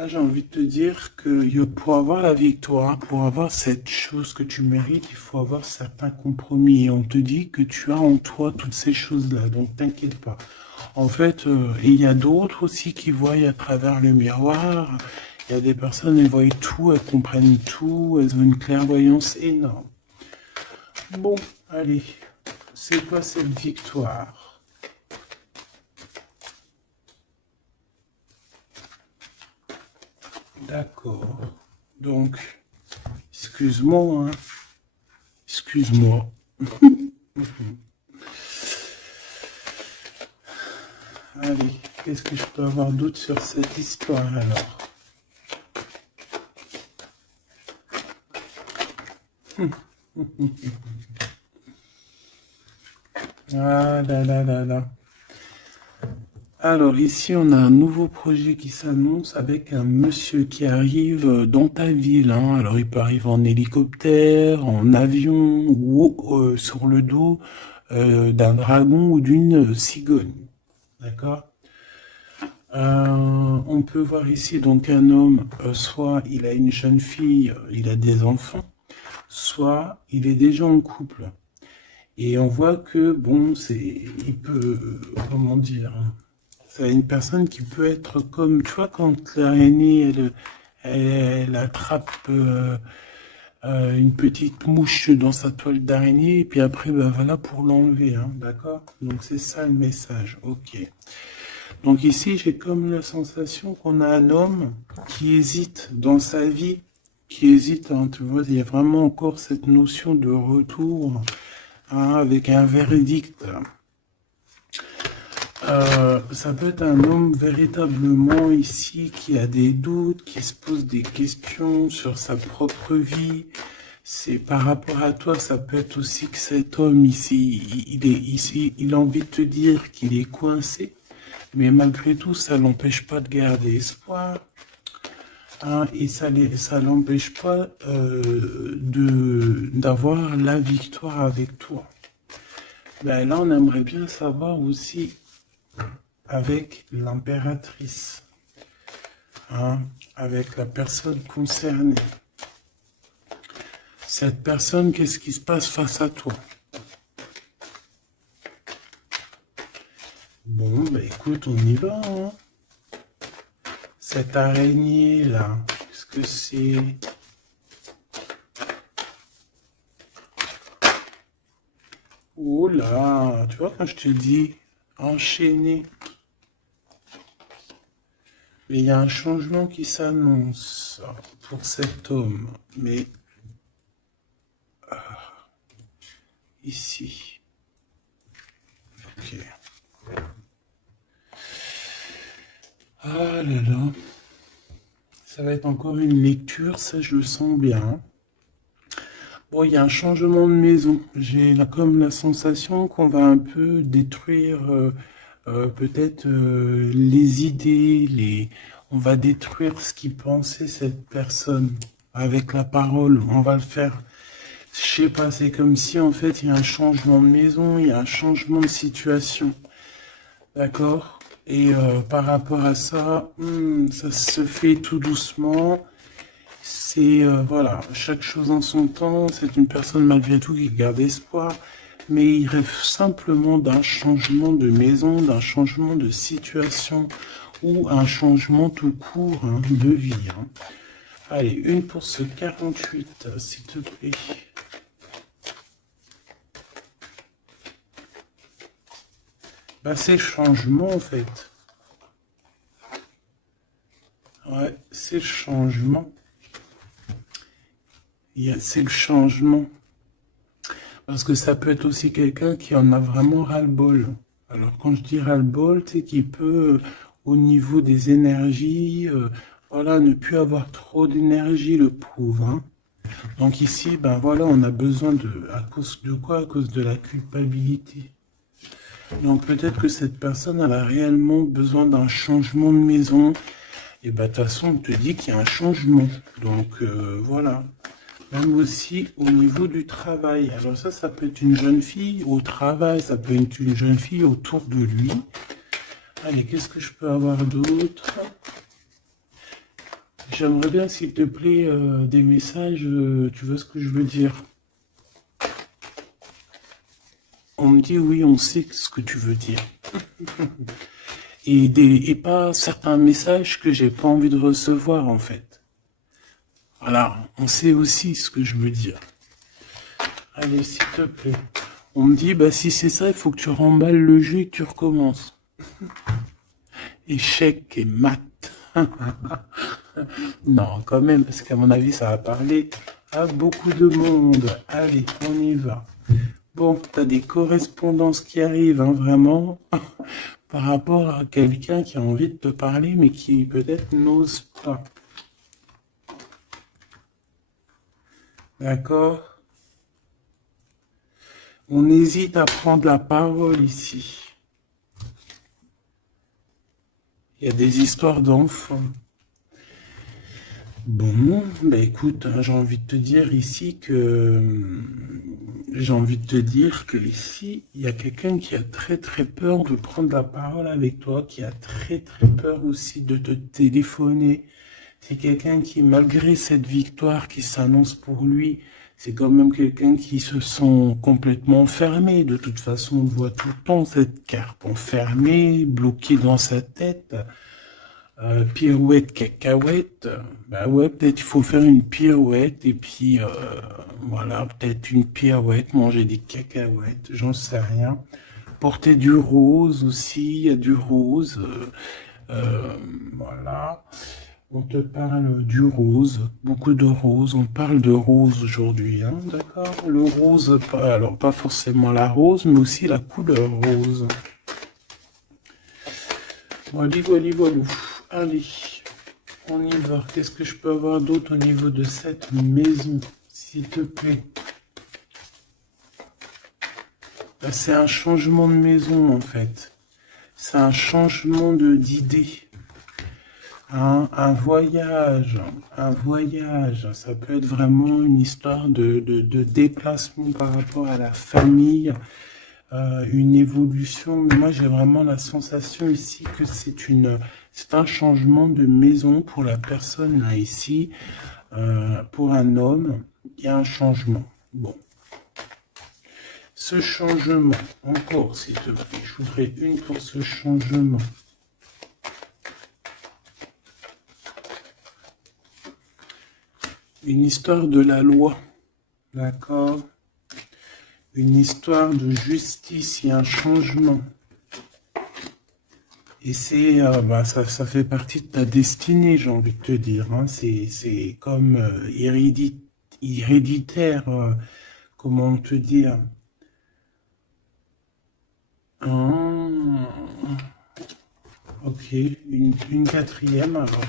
Là, j'ai envie de te dire que pour avoir la victoire, pour avoir cette chose que tu mérites, il faut avoir certains compromis. Et on te dit que tu as en toi toutes ces choses-là, donc t'inquiète pas. En fait, il y a d'autres aussi qui voient à travers le miroir. Il y a des personnes, elles voient tout, elles comprennent tout, elles ont une clairvoyance énorme. Bon, allez, c'est quoi cette victoire? D'accord. Donc, excuse-moi, hein. Excuse-moi. Allez, qu'est-ce que je peux avoir d'autre sur cette histoire alors? Ah là là là là. Alors ici, on a un nouveau projet qui s'annonce avec un monsieur qui arrive dans ta ville, hein. Alors il peut arriver en hélicoptère, en avion ou sur le dos d'un dragon ou d'une cigogne. D'accord? On peut voir ici donc un homme, soit il a une jeune fille, il a des enfants, soit il est déjà en couple. Et on voit que, bon, il peut, comment dire, c'est une personne qui peut être comme, tu vois, quand l'araignée, elle attrape une petite mouche dans sa toile d'araignée, et puis après, ben voilà, pour l'enlever, hein, d'accord? Donc c'est ça le message, ok. Donc ici, j'ai comme la sensation qu'on a un homme qui hésite dans sa vie, qui hésite, hein, tu vois, il y a vraiment encore cette notion de retour, hein, avec un verdict. Ça peut être un homme véritablement ici qui a des doutes, qui se pose des questions sur sa propre vie. C'est par rapport à toi, ça peut être aussi que cet homme ici, il est ici, il a envie de te dire qu'il est coincé, mais malgré tout, ça l'empêche pas de garder espoir. Hein, et ça l'empêche pas d'avoir la victoire avec toi. Ben là, on aimerait bien savoir aussi avec l'impératrice, hein, avec la personne concernée. Cette personne, qu'est-ce qui se passe face à toi? Bon, ben écoute, on y va, hein. Cette araignée-là, qu'est-ce que c'est? Oh là, tu vois, quand je te dis enchaîné, mais il y a un changement qui s'annonce pour cet homme, mais ici. Ok. Ah là là. Ça va être encore une lecture, ça je le sens bien. Bon, il y a un changement de maison. J'ai comme la sensation qu'on va un peu détruire peut-être les idées, on va détruire ce qui pensait cette personne avec la parole. On va le faire. Je sais pas, c'est comme si en fait il y a un changement de maison, il y a un changement de situation. D'accord? Et par rapport à ça, ça se fait tout doucement. C'est, voilà, chaque chose en son temps. C'est une personne malgré tout qui garde espoir. Mais il rêve simplement d'un changement de maison, d'un changement de situation ou un changement tout court, hein, de vie, hein. Allez, une pour ce 48, s'il te plaît. Bah, c'est changement en fait. Ouais, c'est le changement. C'est le changement. Parce que ça peut être aussi quelqu'un qui en a vraiment ras-le-bol. Alors quand je dis ras-le-bol, c'est qu'il peut, au niveau des énergies, voilà, ne plus avoir trop d'énergie, le pauvre, hein. Donc ici, ben voilà, on a besoin à cause de quoi? À cause de la culpabilité. Donc peut-être que cette personne, elle a réellement besoin d'un changement de maison. Et ben de toute façon, on te dit qu'il y a un changement. Donc voilà. Même aussi au niveau du travail. Alors ça peut être une jeune fille au travail, ça peut être une jeune fille autour de lui. Allez, qu'est-ce que je peux avoir d'autre? J'aimerais bien, s'il te plaît, des messages, tu vois ce que je veux dire? On me dit oui, on sait ce que tu veux dire. Et pas certains messages que j'ai pas envie de recevoir, en fait. Voilà, on sait aussi ce que je veux dire. Allez, s'il te plaît. On me dit, bah si c'est ça, il faut que tu remballes le jeu et que tu recommences. Échec et maths. Non, quand même, parce qu'à mon avis, ça va parler à beaucoup de monde. Allez, on y va. Bon, t'as des correspondances qui arrivent, hein, vraiment, par rapport à quelqu'un qui a envie de te parler, mais qui peut-être n'ose pas. D'accord? On hésite à prendre la parole ici. Il y a des histoires d'enfants. Bon, bah écoute, hein, j'ai envie de te dire ici que ici, il y a quelqu'un qui a très très peur de prendre la parole avec toi, qui a très très peur aussi de te téléphoner. C'est quelqu'un qui, malgré cette victoire qui s'annonce pour lui, c'est quand même quelqu'un qui se sent complètement fermé. De toute façon, on voit tout le temps cette carte enfermée, bloquée dans sa tête. Pirouette, cacahuète, bah ouais, peut-être il faut faire une pirouette et puis voilà, peut-être une pirouette, manger des cacahuètes, j'en sais rien. Porter du rose aussi, il y a du rose, voilà. On te parle du rose, beaucoup de rose, on parle de rose aujourd'hui, hein, d'accord? Le rose, alors pas forcément la rose, mais aussi la couleur rose. Voilà, voilà, voilà. Allez. On y va. Qu'est-ce que je peux avoir d'autre au niveau de cette maison, s'il te plaît? Là, c'est un changement de maison, en fait. C'est un changement d'idée. Un voyage. Un voyage. Ça peut être vraiment une histoire de déplacement par rapport à la famille. Une évolution. Mais moi, j'ai vraiment la sensation ici que c'est un changement de maison pour la personne là ici. Pour un homme, il y a un changement. Bon. Ce changement, encore s'il te plaît, je voudrais une pour ce changement. Une histoire de la loi, d'accord? Une histoire de justice, il y a un changement. Et c'est, ça fait partie de ta destinée, j'ai envie de te dire. Hein. C'est comme héréditaire, comment te dire? Ah, ok, une quatrième alors,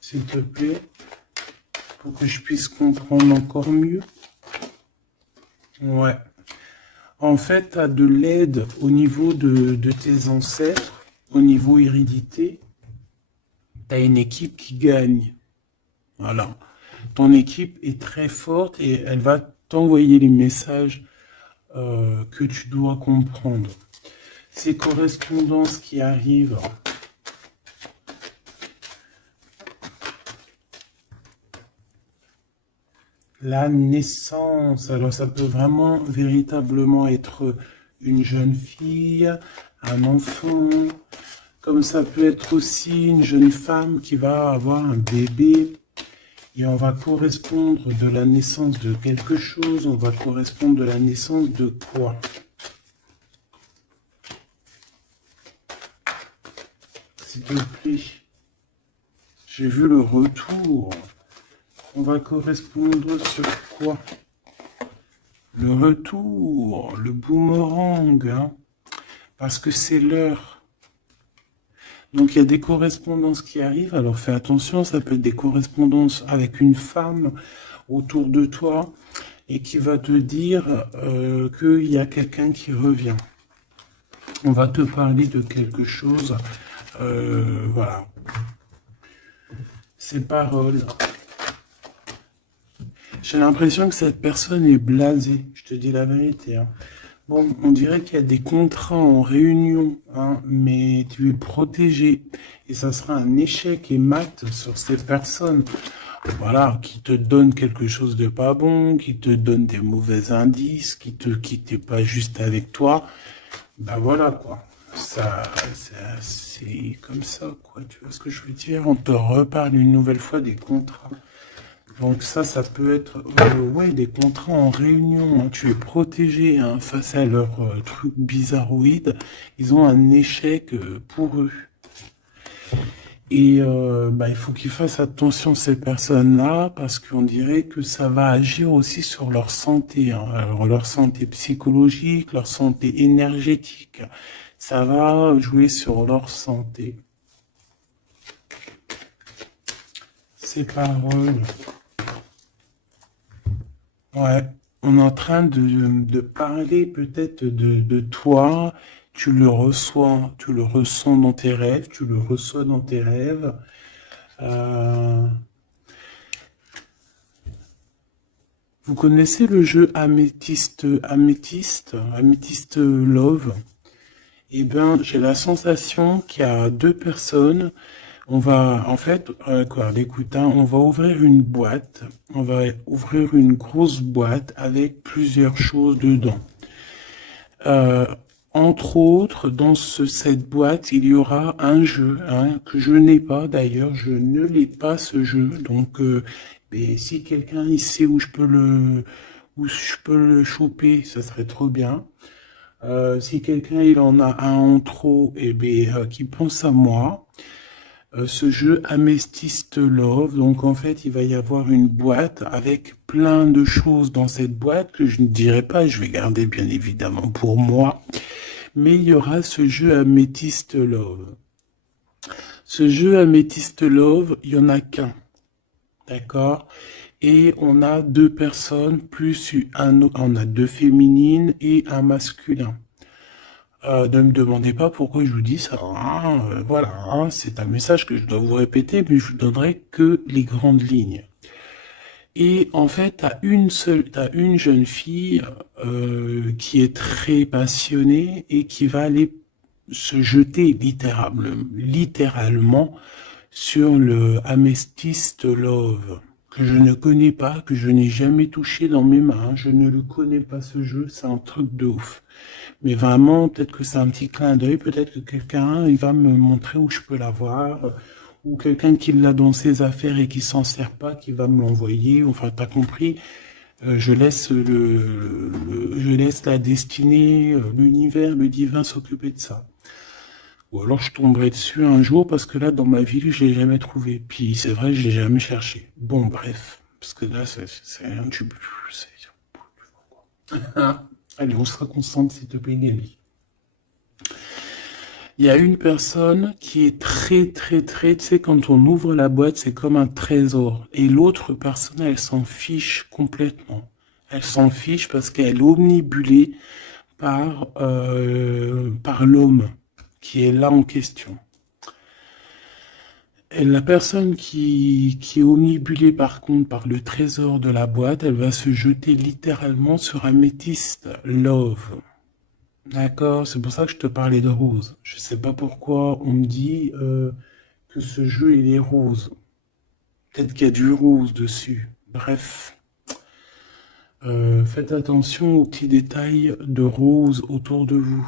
s'il te plaît, pour que je puisse comprendre encore mieux. Ouais. En fait, tu as de l'aide au niveau de tes ancêtres, au niveau hérédité. Tu as une équipe qui gagne. Voilà. Ton équipe est très forte et elle va t'envoyer les messages que tu dois comprendre. Ces correspondances qui arrivent, la naissance, alors ça peut vraiment véritablement être une jeune fille, un enfant, comme ça peut être aussi une jeune femme qui va avoir un bébé. Et on va correspondre de la naissance de quelque chose, on va correspondre de la naissance de quoi? S'il te plaît. J'ai vu le retour. On va correspondre sur quoi? Le retour, le boomerang, hein, parce que c'est l'heure. Donc il y a des correspondances qui arrivent, alors fais attention, ça peut être des correspondances avec une femme autour de toi et qui va te dire qu'il y a quelqu'un qui revient. On va te parler de quelque chose, voilà. Ces paroles. J'ai l'impression que cette personne est blasée, je te dis la vérité. Hein. Bon, on dirait qu'il y a des contrats en réunion, hein, mais tu es protégé. Et ça sera un échec et mat sur ces personnes, voilà, qui te donnent quelque chose de pas bon, qui te donnent des mauvais indices, qui te quittent pas juste avec toi. Ben voilà, quoi. C'est comme ça, quoi. Tu vois ce que je veux dire? On te reparle une nouvelle fois des contrats. Donc ça peut être ouais, des contrats en réunion, hein. Tu es protégé, hein, face à leurs trucs bizarroïdes. Ils ont un échec pour eux. Et bah, il faut qu'ils fassent attention ces personnes-là parce qu'on dirait que ça va agir aussi sur leur santé, hein. Alors, leur santé psychologique, leur santé énergétique. Ça va jouer sur leur santé. Ces paroles. Ouais, on est en train de parler peut-être de toi, tu le ressens dans tes rêves, tu le reçois dans tes rêves. Euh, vous connaissez le jeu Améthyste Love? Eh bien, j'ai la sensation qu'il y a deux personnes. On va, en fait, écoute, hein, on va ouvrir une boîte. On va ouvrir une grosse boîte avec plusieurs choses dedans. Euh, Entre autres, dans cette boîte, il y aura un jeu, hein, que je n'ai pas d'ailleurs. Je ne l'ai pas ce jeu. Donc, mais si quelqu'un il sait où je peux le choper, ça serait trop bien. Si quelqu'un il en a un en trop, et ben, qui pense à moi. Ce jeu Amethyst Love, donc en fait il va y avoir une boîte avec plein de choses dans cette boîte que je ne dirai pas, je vais garder bien évidemment pour moi, mais il y aura ce jeu Amethyst Love. Ce jeu Amethyst Love, il y en a qu'un, d'accord? Et on a deux personnes plus on a deux féminines et un masculin. Ne me demandez pas pourquoi je vous dis ça, hein, voilà, hein, c'est un message que je dois vous répéter, mais je vous donnerai que les grandes lignes. Et en fait, t'as une jeune fille qui est très passionnée et qui va aller se jeter littéralement sur le Amethyst Love, que je ne connais pas, que je n'ai jamais touché dans mes mains. Je ne le connais pas ce jeu, c'est un truc de ouf. Mais vraiment, peut-être que c'est un petit clin d'œil, peut-être que quelqu'un, il va me montrer où je peux l'avoir, ou quelqu'un qui l'a dans ses affaires et qui s'en sert pas, qui va me l'envoyer. Enfin, t'as compris. Je laisse la destinée, l'univers, le divin s'occuper de ça. Ou alors je tomberai dessus un jour parce que là, dans ma ville, je l'ai jamais trouvé. Puis c'est vrai, je l'ai jamais cherché. Bon, bref, parce que là, c'est un tube. Allez, on se concentre, s'il te plaît, Gabi. Il y a une personne qui est très, tu sais, quand on ouvre la boîte, c'est comme un trésor. Et l'autre personne, elle s'en fiche complètement. Elle s'en fiche parce qu'elle est omnibulée par l'homme qui est là en question. Et la personne qui est omnibulée par contre par le trésor de la boîte, elle va se jeter littéralement sur Amethyst Love. D'accord, c'est pour ça que je te parlais de rose. Je sais pas pourquoi on me dit que ce jeu il est rose. Peut-être qu'il y a du rose dessus. Bref, faites attention aux petits détails de rose autour de vous.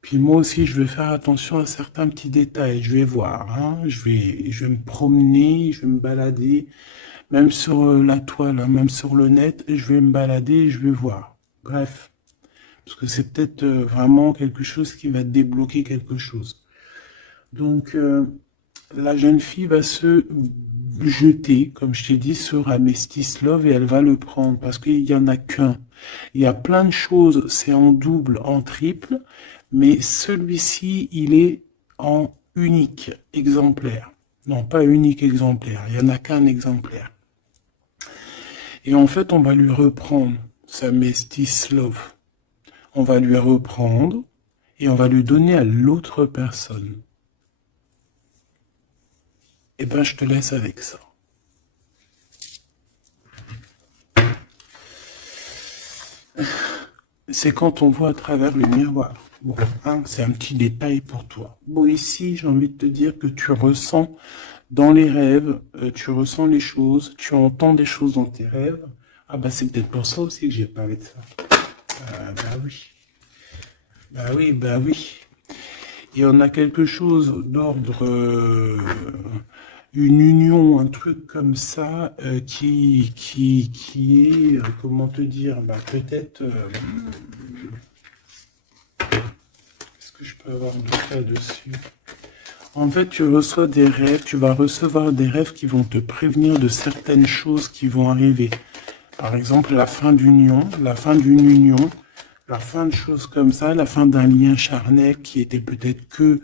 Puis moi aussi, je vais faire attention à certains petits détails. Je vais voir, hein. Je vais me promener, je vais me balader, même sur la toile, hein, même sur le net, je vais me balader et je vais voir. Bref. Parce que c'est peut-être vraiment quelque chose qui va débloquer quelque chose. Donc, la jeune fille va se jeter, comme je t'ai dit, sur Amethyst Love et elle va le prendre parce qu'il n'y en a qu'un. Il y a plein de choses, c'est en double, en triple, mais celui-ci, il est en unique exemplaire. Non, pas unique exemplaire, il n'y en a qu'un exemplaire. Et en fait, on va lui reprendre sa Amethyst Love. On va lui reprendre et on va lui donner à l'autre personne. Eh ben, je te laisse avec ça. c'est quand on voit à travers le miroir. Bon, hein, c'est un petit détail pour toi. Bon, ici, j'ai envie de te dire que tu ressens dans les rêves, tu ressens les choses, tu entends des choses dans tes rêves. Ah bah c'est peut-être pour ça aussi que j'ai parlé de ça. Bah oui. Bah oui, bah oui. Et on a quelque chose d'ordre, une union, un truc comme ça, qui est, comment te dire, bah peut-être, qu'est-ce que je peux avoir d'autre là-dessus? En fait, tu reçois des rêves, tu vas recevoir des rêves qui vont te prévenir de certaines choses qui vont arriver. Par exemple, la fin d'union, la fin d'une union, la fin de choses comme ça, la fin d'un lien charnel qui était peut-être que,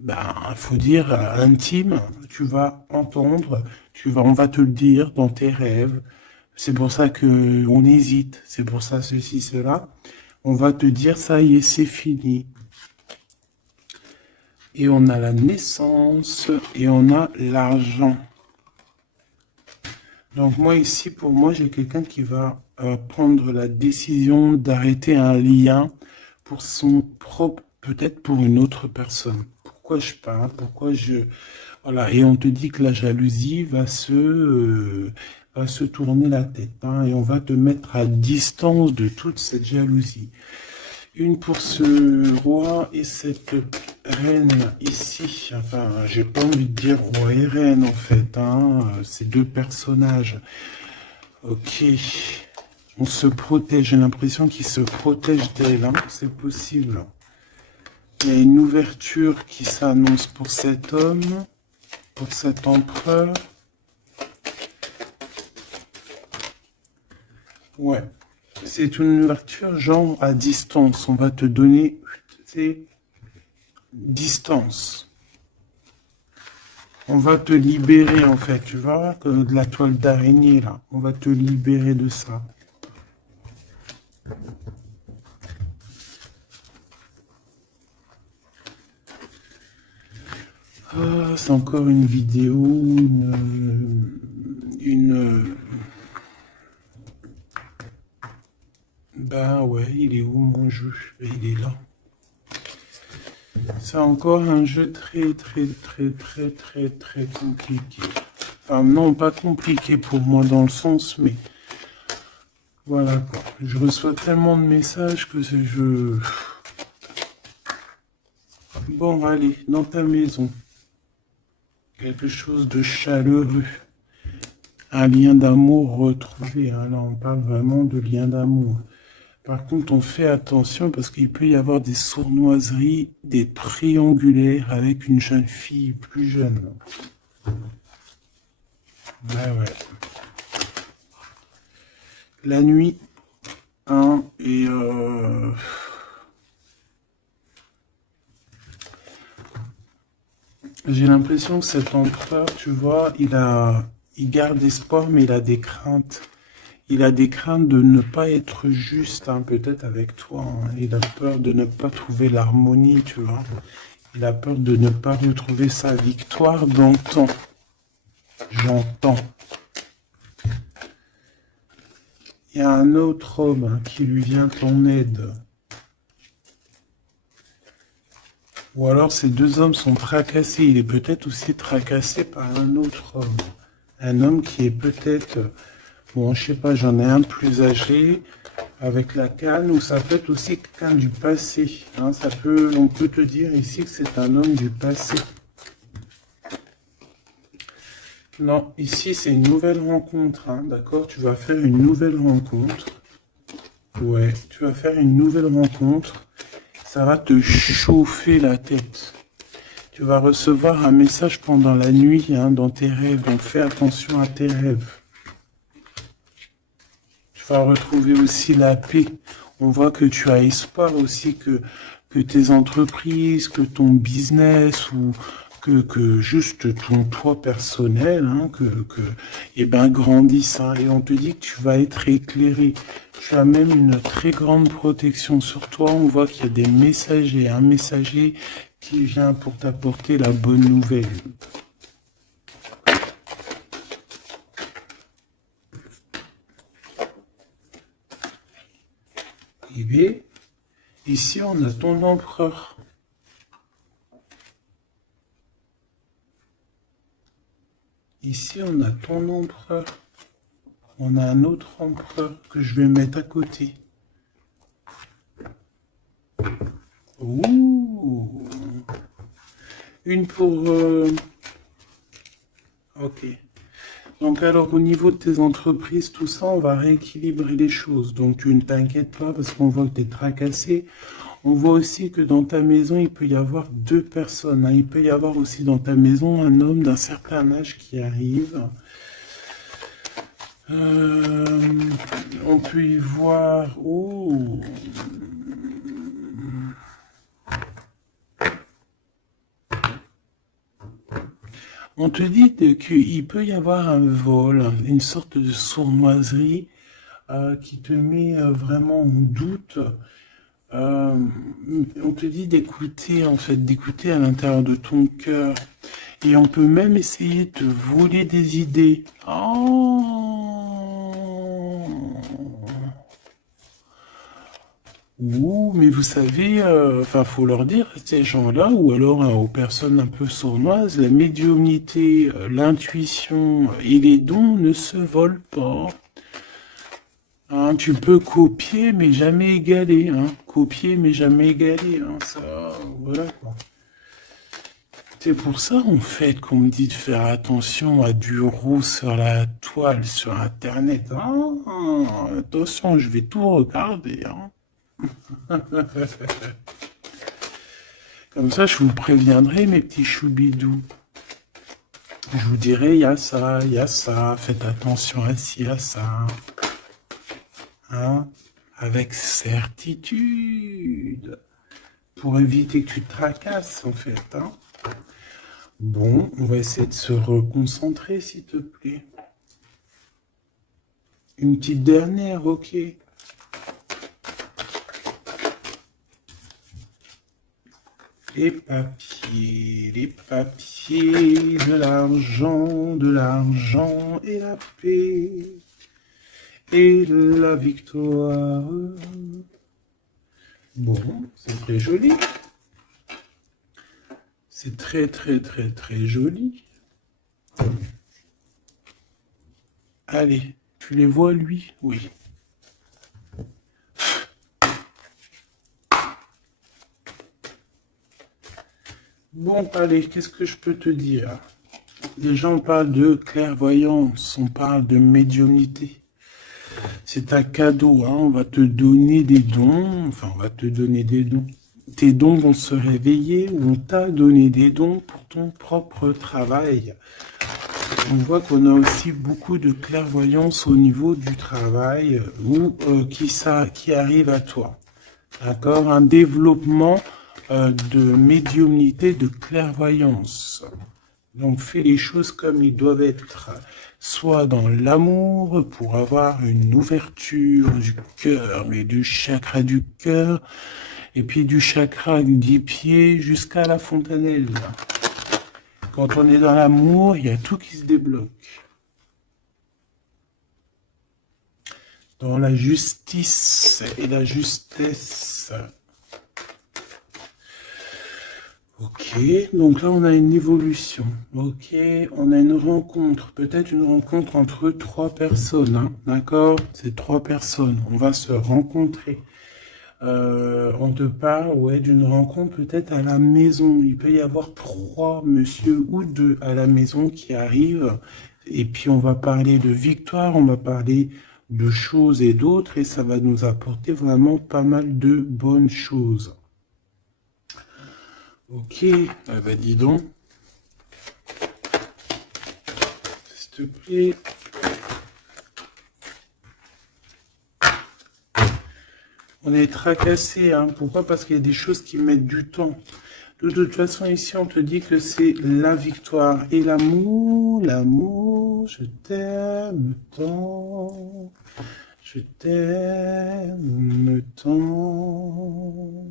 ben, faut dire, intime. Tu vas entendre, on va te le dire dans tes rêves. C'est pour ça que on hésite. C'est pour ça ceci, cela. On va te dire, ça y est, c'est fini. Et on a la naissance et on a l'argent. Donc moi ici, pour moi, j'ai quelqu'un qui va prendre la décision d'arrêter un lien pour son propre, peut-être pour une autre personne. Pourquoi je parle? Pourquoi je... Voilà, et on te dit que la jalousie va se tourner la tête, hein, et on va te mettre à distance de toute cette jalousie. Une pour ce roi et cette reine ici. Enfin, j'ai pas envie de dire roi et reine en fait, hein. Ces deux personnages. Ok. On se protège. J'ai l'impression qu'ils se protègent d'elle, hein. C'est possible. Il y a une ouverture qui s'annonce pour cet homme, pour cet empereur. Ouais. C'est une ouverture genre à distance. On va te donner, c'est distance. On va te libérer en fait, tu vois, que de la toile d'araignée là. On va te libérer de ça. Ah, c'est encore une vidéo, Ben ouais, il est où mon jeu? Il est là. C'est encore un jeu très compliqué. Enfin non, pas compliqué pour moi dans le sens, mais voilà quoi. Je reçois tellement de messages que je... Bon, allez, dans ta maison. Quelque chose de chaleureux. Un lien d'amour retrouvé. Hein. Là, on parle vraiment de lien d'amour. Par contre, on fait attention parce qu'il peut y avoir des sournoiseries, des triangulaires avec une jeune fille plus jeune. Ben ouais. La nuit, hein, et j'ai l'impression que cet empereur, tu vois, il garde espoir, mais il a des craintes. Il a des craintes de ne pas être juste, hein, peut-être avec toi. Hein. Il a peur de ne pas trouver l'harmonie, tu vois. Il a peur de ne pas retrouver sa victoire dans le temps. J'entends. Il y a un autre homme, hein, qui lui vient en aide. Ou alors ces deux hommes sont tracassés. Il est peut-être aussi tracassé par un autre homme. Un homme qui est peut-être... Bon, je sais pas, j'en ai un plus âgé, avec la canne, ou ça peut être aussi quelqu'un du passé. Hein, on peut te dire ici que c'est un homme du passé. Non, ici c'est une nouvelle rencontre, hein, d'accord? Tu vas faire une nouvelle rencontre. Ouais, tu vas faire une nouvelle rencontre. Ça va te chauffer la tête. Tu vas recevoir un message pendant la nuit, hein, dans tes rêves. Donc fais attention à tes rêves. Tu vas retrouver aussi la paix. On voit que tu as espoir aussi que tes entreprises, que ton business ou que juste ton toi personnel, hein, eh ben, grandisse. Hein, et on te dit que tu vas être éclairé. Tu as même une très grande protection sur toi. On voit qu'il y a des messagers, un messager qui vient pour t'apporter la bonne nouvelle. Et ici, on a ton empereur. Ici, on a ton empereur. On a un autre empereur que je vais mettre à côté. Ouh. Une pour... Ok. Donc alors au niveau de tes entreprises, tout ça, on va rééquilibrer les choses. Donc tu ne t'inquiètes pas parce qu'on voit que tu es tracassé. On voit aussi que dans ta maison, il peut y avoir deux personnes, hein. Il peut y avoir aussi dans ta maison un homme d'un certain âge qui arrive. On peut y voir... Oh. On te dit qu'il peut y avoir un vol, une sorte de sournoiserie qui te met vraiment en doute. On te dit d'écouter, en fait, d'écouter à l'intérieur de ton cœur. Et on peut même essayer de te voler des idées. Oh. Ouh, mais vous savez, enfin, faut leur dire à ces gens-là, ou alors aux personnes un peu sournoises, la médiumnité, l'intuition et les dons ne se volent pas. Hein, tu peux copier, mais jamais égaler. Hein. Copier, mais jamais égaler. Hein. Ça, voilà quoi. C'est pour ça, en fait, qu'on me dit de faire attention à du roux sur la toile, sur Internet. Ah, attention, je vais tout regarder. Hein. Comme ça, je vous préviendrai, mes petits choubidous. Je vous dirai, il y a ça, faites attention à ci, à ça. Hein, avec certitude. Pour éviter que tu te tracasses, en fait. Hein. Bon, on va essayer de se reconcentrer, s'il te plaît. Une petite dernière, ok. Les papiers, de l'argent et la paix et la victoire. Bon, c'est très joli. C'est très, très, très, très joli. Allez, tu les vois, lui? Oui. Bon, allez, qu'est-ce que je peux te dire? Déjà, on parle de clairvoyance, on parle de médiumnité. C'est un cadeau, hein, on va te donner des dons, enfin, on va te donner des dons. Tes dons vont se réveiller, ou on t'a donné des dons pour ton propre travail. On voit qu'on a aussi beaucoup de clairvoyance au niveau du travail ou qui arrive à toi. D'accord? Un développement de médiumnité, de clairvoyance. Donc fais les choses comme ils doivent être. Soit dans l'amour pour avoir une ouverture du cœur, mais du chakra du cœur, et puis du chakra des pieds jusqu'à la fontanelle. Quand on est dans l'amour, il y a tout qui se débloque. Dans la justice et la justesse. Ok, donc là on a une évolution. Ok, on a une rencontre, peut-être une rencontre entre trois personnes. Hein, d'accord? C'est trois personnes. On va se rencontrer. On te parle, ouais, d'une rencontre peut-être à la maison. Il peut y avoir trois monsieur ou deux à la maison qui arrivent. Et puis on va parler de victoire, on va parler de choses et d'autres. Et ça va nous apporter vraiment pas mal de bonnes choses. Ok, ah bah dis donc. S'il te plaît. On est tracassé, hein. Pourquoi? Parce qu'il y a des choses qui mettent du temps. De toute façon, ici, on te dit que c'est la victoire et l'amour. L'amour, je t'aime tant. Je t'aime tant.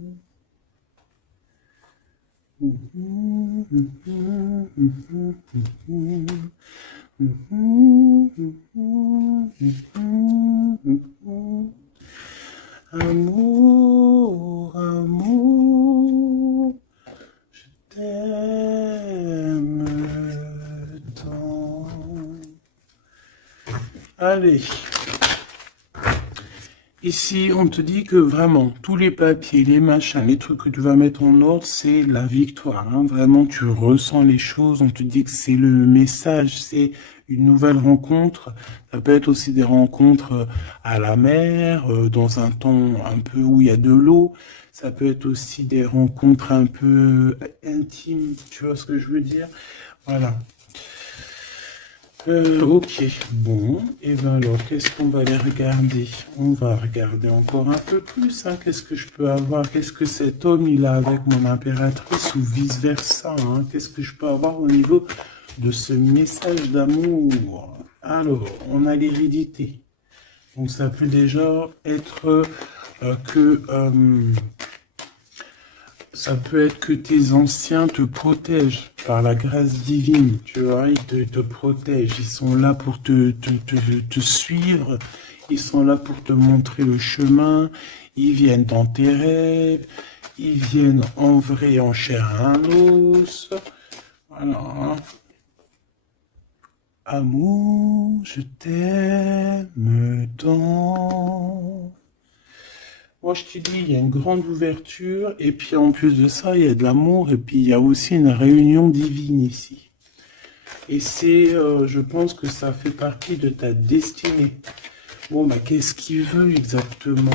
Amour, amour, je t'aime tant. Allez. Ici, on te dit que vraiment, tous les papiers, les machins, les trucs que tu vas mettre en ordre, c'est la victoire. Hein. Vraiment, tu ressens les choses. On te dit que c'est le message, c'est une nouvelle rencontre. Ça peut être aussi des rencontres à la mer, dans un temps un peu où il y a de l'eau. Ça peut être aussi des rencontres un peu intimes. Tu vois ce que je veux dire? Voilà. Ok, bon, et ben alors, qu'est-ce qu'on va aller regarder? On va regarder encore un peu plus, hein. Qu'est-ce que je peux avoir? Qu'est-ce que cet homme, il a avec mon impératrice ou vice-versa, hein? Qu'est-ce que je peux avoir au niveau de ce message d'amour? Alors, on a l'hérédité. Donc, ça peut déjà être ça peut être que tes anciens te protègent par la grâce divine, tu vois, ils te protègent, ils sont là pour te suivre, ils sont là pour te montrer le chemin, ils viennent dans tes rêves, ils viennent en vrai, en chair et en os. Voilà. Amour, je t'aime tant. Moi, je te dis, il y a une grande ouverture, et puis en plus de ça, il y a de l'amour, et puis il y a aussi une réunion divine ici. Et c'est, je pense que ça fait partie de ta destinée. Bon, bah, qu'est-ce qu'il veut exactement?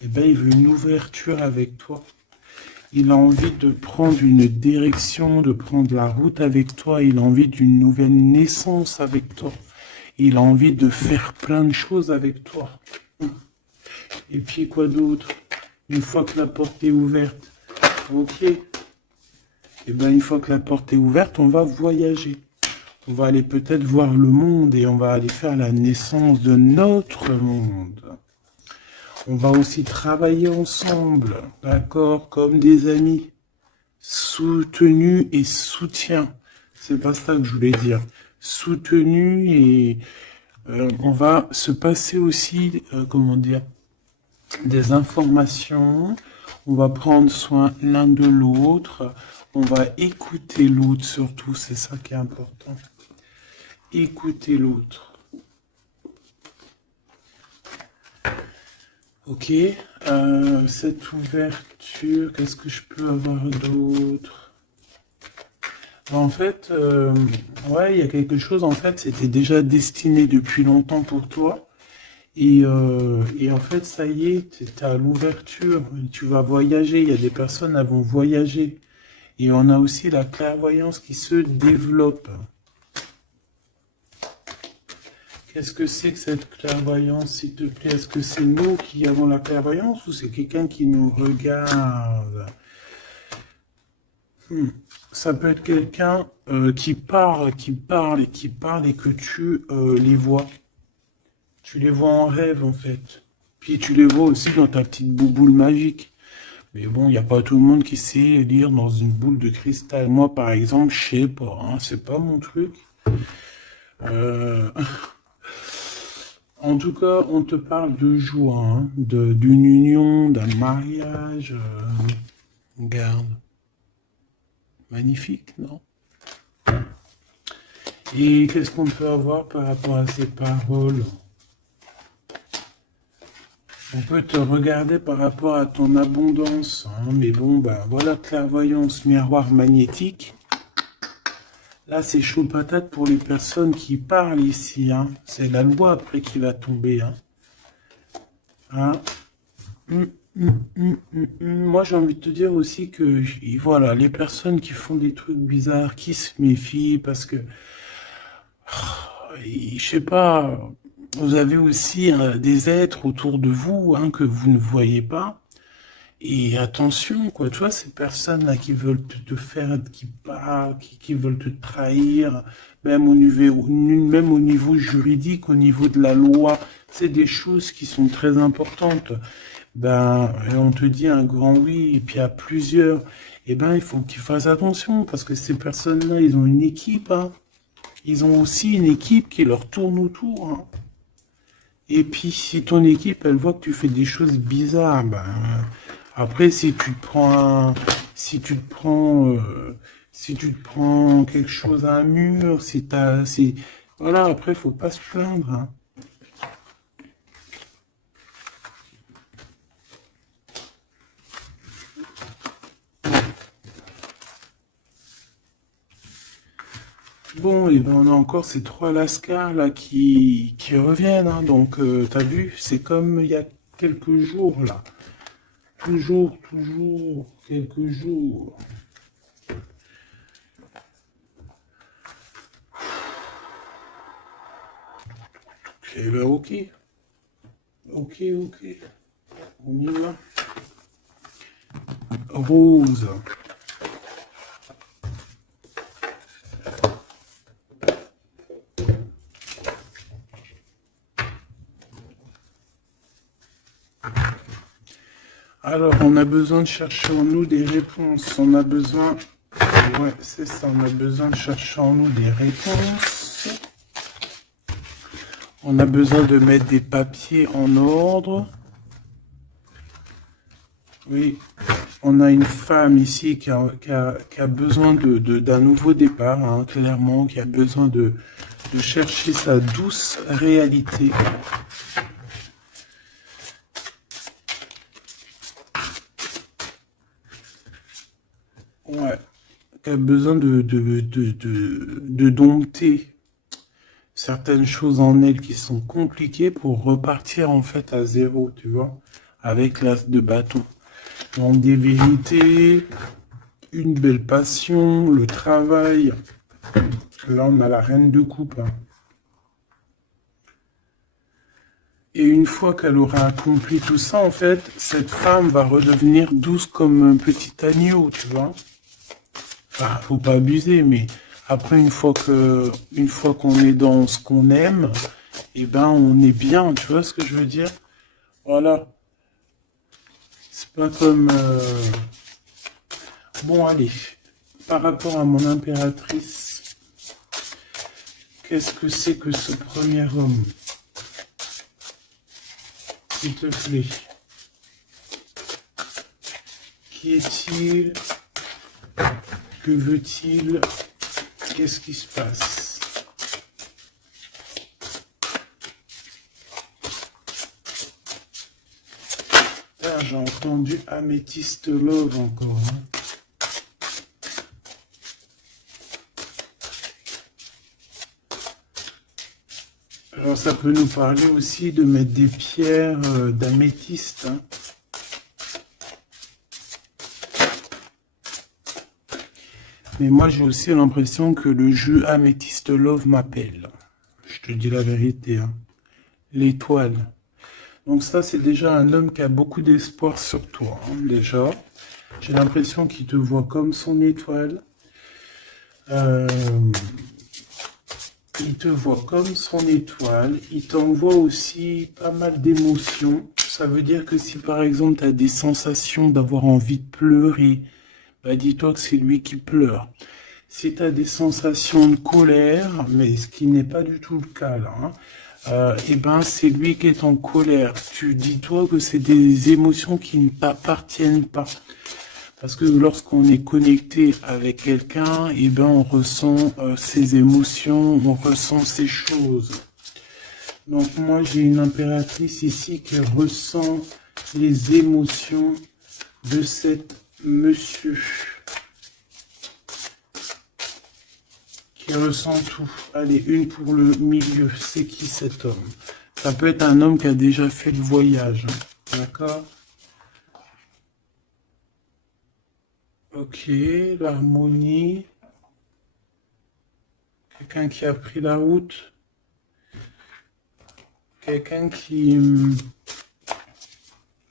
Eh bien, il veut une ouverture avec toi. Il a envie de prendre une direction, de prendre la route avec toi. Il a envie d'une nouvelle naissance avec toi. Il a envie de faire plein de choses avec toi. Et puis quoi d'autre? Une fois que la porte est ouverte, ok. Et bien une fois que la porte est ouverte, on va voyager. On va aller peut-être voir le monde et on va aller faire la naissance de notre monde. On va aussi travailler ensemble, d'accord, comme des amis, soutenus et soutien. C'est pas ça que je voulais dire. Soutenus et on va se passer aussi, comment dire, des informations, on va prendre soin l'un de l'autre, on va écouter l'autre surtout, c'est ça qui est important. Écouter l'autre. Ok, cette ouverture, qu'est-ce que je peux avoir d'autre? En fait, ouais, il y a quelque chose, en fait, c'était déjà destiné depuis longtemps pour toi. Et en fait, ça y est, tu es à l'ouverture, tu vas voyager, il y a des personnes qui vont voyager. Et on a aussi la clairvoyance qui se développe. Qu'est-ce que c'est que cette clairvoyance, s'il te plaît? Est-ce que c'est nous qui avons la clairvoyance ou c'est quelqu'un qui nous regarde? Ça peut être quelqu'un qui parle et que tu les vois. Tu les vois en rêve, en fait. Puis tu les vois aussi dans ta petite bouboule magique. Mais bon, il n'y a pas tout le monde qui sait lire dans une boule de cristal. Moi, par exemple, je sais pas, hein, c'est pas mon truc. En tout cas, on te parle de joie, hein, d'une union, d'un mariage. Regarde. Magnifique, non? Et qu'est-ce qu'on peut avoir par rapport à ces paroles? On peut te regarder par rapport à ton abondance, hein, mais bon, bah voilà, clairvoyance, miroir magnétique. Là, c'est chaud patate pour les personnes qui parlent ici, hein. C'est la loi après qui va tomber, hein. Hein. Moi, j'ai envie de te dire aussi que, voilà, les personnes qui font des trucs bizarres, qui se méfient, parce que, je sais pas, vous avez aussi des êtres autour de vous, hein, que vous ne voyez pas. Et attention, quoi, tu vois, ces personnes-là qui veulent te faire, qui parlent, qui veulent te trahir, même au niveau juridique, au niveau de la loi, c'est des choses qui sont très importantes. Ben, on te dit un grand oui, et puis à plusieurs, eh ben, il faut qu'ils fassent attention, parce que ces personnes-là, ils ont une équipe, hein. Ils ont aussi une équipe qui leur tourne autour, hein. Et puis, si ton équipe, elle voit que tu fais des choses bizarres, ben, après, si tu te prends quelque chose à un mur, voilà, après, faut pas se plaindre, hein. Bon, et ben, on a encore ces trois lascars là qui reviennent, hein. Donc, t'as vu, c'est comme il y a quelques jours là. Toujours, quelques jours. Eh ben, ok. On y va. Rose. Alors, on a besoin de chercher en nous des réponses. On a besoin... Ouais, c'est ça, on a besoin de chercher en nous des réponses. On a besoin de mettre des papiers en ordre. Oui, on a une femme ici qui a besoin d'un nouveau départ, hein, clairement, qui a besoin de chercher sa douce réalité. Ouais, qui a besoin de dompter certaines choses en elle qui sont compliquées pour repartir en fait à zéro, tu vois, avec l'as de bâton. Donc des vérités, une belle passion, le travail. Là, on a la reine de coupe, hein. Et une fois qu'elle aura accompli tout ça, en fait, cette femme va redevenir douce comme un petit agneau, tu vois. Enfin, faut pas abuser, mais après, une fois qu'on est dans ce qu'on aime, eh ben, on est bien, tu vois ce que je veux dire? Voilà. C'est pas comme, bon, allez. Par rapport à mon impératrice, qu'est-ce que c'est que ce premier homme? S'il te plaît. Qui est-il? Que veut-il? Qu'est-ce qui se passe? Ah, j'ai entendu Améthyste Love encore, hein. Alors ça peut nous parler aussi de mettre des pierres d'améthyste, hein. Mais moi j'ai aussi l'impression que le jeu Améthyste Love m'appelle. Je te dis la vérité, hein. L'étoile. Donc ça c'est déjà un homme qui a beaucoup d'espoir sur toi, hein, déjà. J'ai l'impression qu'il te voit comme son étoile. Euh, Il te voit comme son étoile. Il t'envoie aussi pas mal d'émotions. Ça veut dire que si par exemple tu as des sensations d'avoir envie de pleurer, bah dis-toi que c'est lui qui pleure. Si tu as des sensations de colère, mais ce qui n'est pas du tout le cas là, hein, eh ben c'est lui qui est en colère. Tu dis-toi que c'est des émotions qui ne t'appartiennent pas. Parce que lorsqu'on est connecté avec quelqu'un, eh ben on ressent ses émotions, on ressent ses choses. Donc moi j'ai une impératrice ici qui ressent les émotions de cet monsieur. Qui ressent tout. Allez, une pour le milieu. C'est qui cet homme? Ça peut être un homme qui a déjà fait le voyage, hein. D'accord? Ok, l'harmonie. Quelqu'un qui a pris la route. Quelqu'un qui...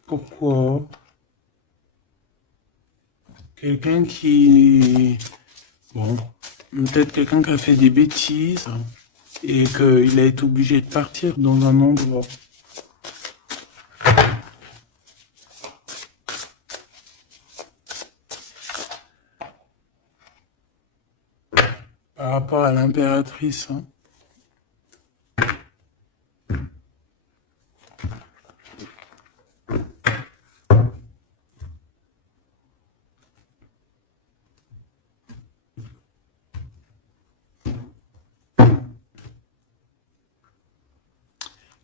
Pourquoi? Quelqu'un qui... Bon, peut-être quelqu'un qui a fait des bêtises et qu'il a été obligé de partir dans un endroit. Par rapport à l'impératrice, hein.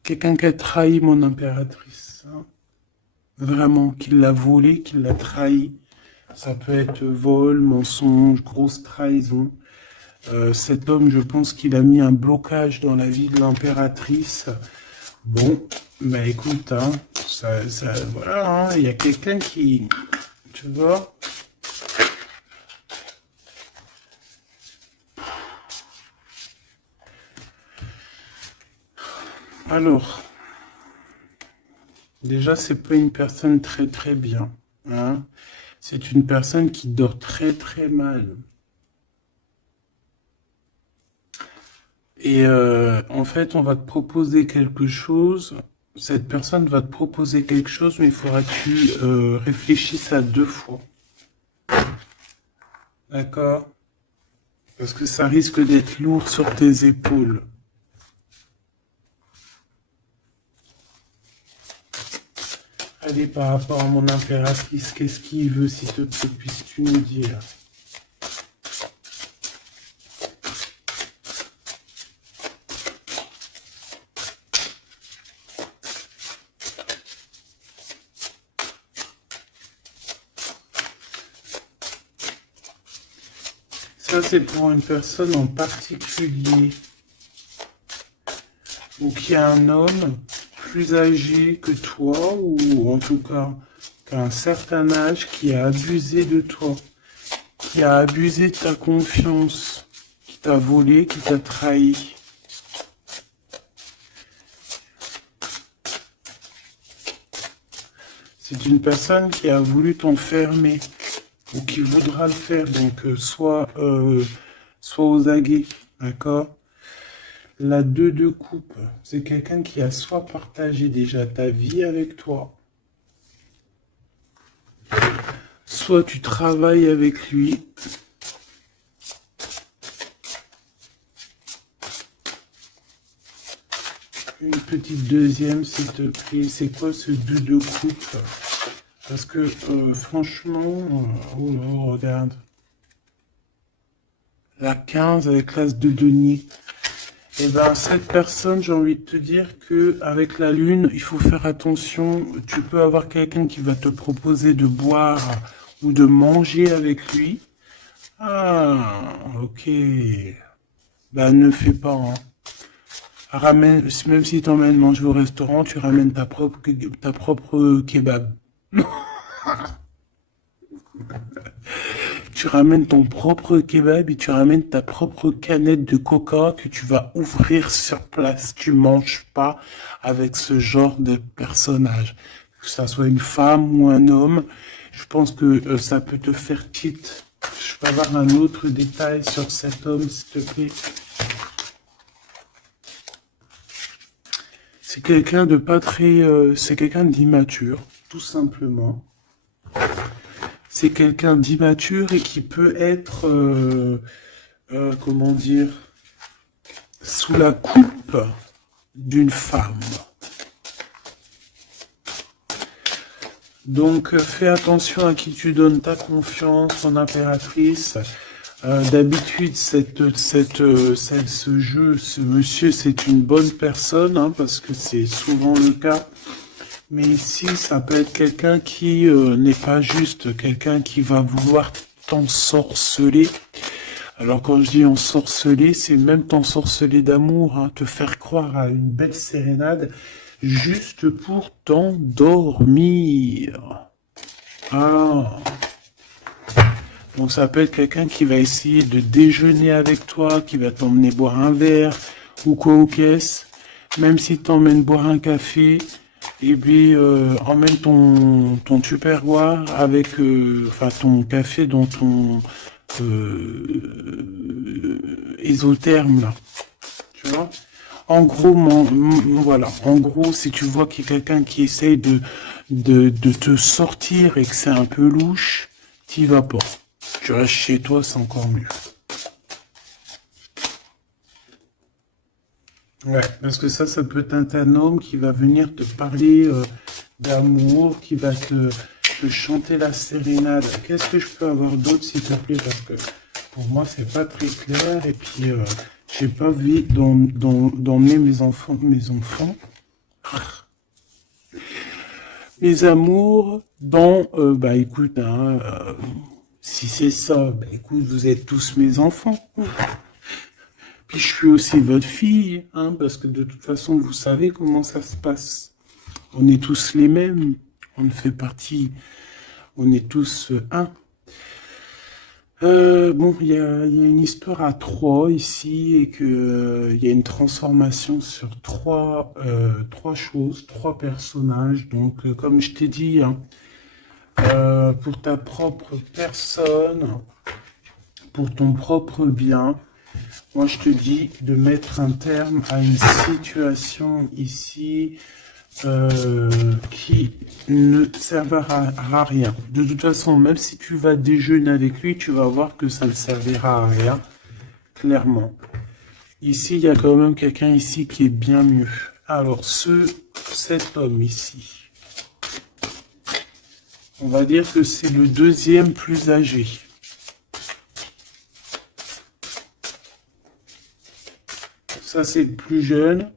quelqu'un qui a trahi mon impératrice. Hein. Vraiment, qui l'a volé, qui l'a trahi. Ça peut être vol, mensonge, grosse trahison. Cet homme, je pense qu'il a mis un blocage dans la vie de l'impératrice. Bon, bah écoute, hein, voilà, hein, il y a quelqu'un qui, tu vois. Alors, déjà, c'est pas une personne très très bien, hein. C'est une personne qui dort très très mal. Et en fait, on va te proposer quelque chose. Cette personne va te proposer quelque chose, mais il faudra que tu réfléchisses à 2 fois. D'accord? Parce que ça risque d'être lourd sur tes épaules. Allez, par rapport à mon impératrice, qu'est-ce qu'il veut, s'il te plaît, puisses-tu nous dire? Ça, c'est pour une personne en particulier. Donc, il y a un homme plus âgé que toi, ou en tout cas qu'à un certain âge, qui a abusé de toi, qui a abusé de ta confiance, qui t'a volé, qui t'a trahi. C'est une personne qui a voulu t'enfermer, ou qui voudra le faire, donc soit aux aguets, d'accord? La 2 de coupe, c'est quelqu'un qui a soit partagé déjà ta vie avec toi, soit tu travailles avec lui. Une petite deuxième, s'il te plaît. C'est quoi ce 2 de coupe? Parce que franchement, oh là, regarde. La 15 avec l'as de denier. Et ben cette personne, j'ai envie de te dire que avec la lune, il faut faire attention. Tu peux avoir quelqu'un qui va te proposer de boire ou de manger avec lui. Ah, ok. Ben ne fais pas. Hein. Ramène, même si tu emmènes manger au restaurant, tu ramènes ta propre kebab. Tu ramènes ton propre kebab et tu ramènes ta propre canette de coca que tu vas ouvrir sur place. Tu manges pas avec ce genre de personnage. Que ça soit une femme ou un homme, je pense que ça peut te faire tilt. Je peux avoir un autre détail sur cet homme, s'il te plaît. C'est quelqu'un de pas très... c'est quelqu'un d'immature, tout simplement. C'est quelqu'un d'immature et qui peut être, comment dire, sous la coupe d'une femme. Donc, fais attention à qui tu donnes ta confiance, ton impératrice. D'habitude, ce monsieur, c'est une bonne personne, hein, parce que c'est souvent le cas. Mais ici, ça peut être quelqu'un qui n'est pas juste, quelqu'un qui va vouloir t'ensorceler. Alors quand je dis ensorceler, c'est même t'ensorceler d'amour, hein, te faire croire à une belle sérénade, juste pour t'endormir. Ah. Donc ça peut être quelqu'un qui va essayer de déjeuner avec toi, qui va t'emmener boire un verre, ou quoi aux caisses. Même si t'emmènes boire un café, et puis emmène ton tupperware avec enfin ton café dans ton isotherme là, tu vois. En gros, voilà. En gros, si tu vois qu'il y a quelqu'un qui essaye de te sortir et que c'est un peu louche, t'y vas pas. Tu restes chez toi, c'est encore mieux. Ouais, parce que ça peut être un homme qui va venir te parler d'amour, qui va te chanter la sérénade. Qu'est-ce que je peux avoir d'autre, s'il te plaît? Parce que pour moi, c'est pas très clair. Et puis, j'ai pas envie d'emmener mes enfants. Mes amours, bah écoute, hein, si c'est ça, bah écoute, vous êtes tous mes enfants. Puis je suis aussi votre fille, hein, parce que de toute façon, vous savez comment ça se passe. On est tous les mêmes, on fait partie, on est tous un. Bon, il y a une histoire à trois ici et que il y a une transformation sur trois choses, trois personnages. Donc, comme je t'ai dit, hein, pour ta propre personne, pour ton propre bien, moi je te dis de mettre un terme à une situation ici qui ne servira à rien. De toute façon, même si tu vas déjeuner avec lui, tu vas voir que ça ne servira à rien, clairement. Ici, il y a quand même quelqu'un ici qui est bien mieux. Alors, cet homme ici, on va dire que c'est le deuxième plus âgé. Ça, c'est le plus jeune.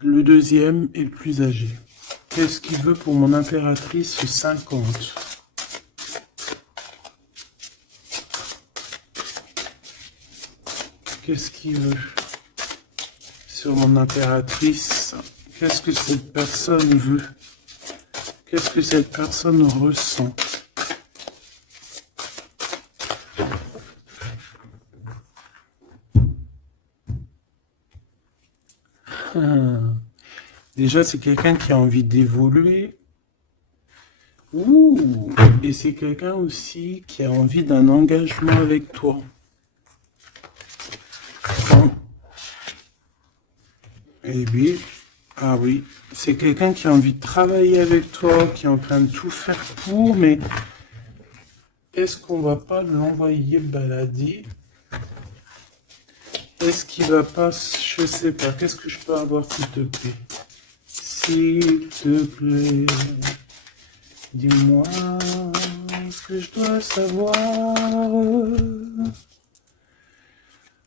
Le deuxième est le plus âgé. Qu'est-ce qu'il veut pour mon impératrice 50? Qu'est-ce qu'il veut sur mon impératrice? Qu'est-ce que cette personne veut? Qu'est-ce que cette personne ressent? Déjà, c'est quelqu'un qui a envie d'évoluer. Ouh! Et c'est quelqu'un aussi qui a envie d'un engagement avec toi. Eh bien, ah oui, c'est quelqu'un qui a envie de travailler avec toi, qui est en train de tout faire pour, mais est-ce qu'on va pas l'envoyer balader? Est-ce qu'il va pas, je sais pas, qu'est-ce que je peux avoir s'il te plaît? S'il te plaît, dis-moi ce que je dois savoir.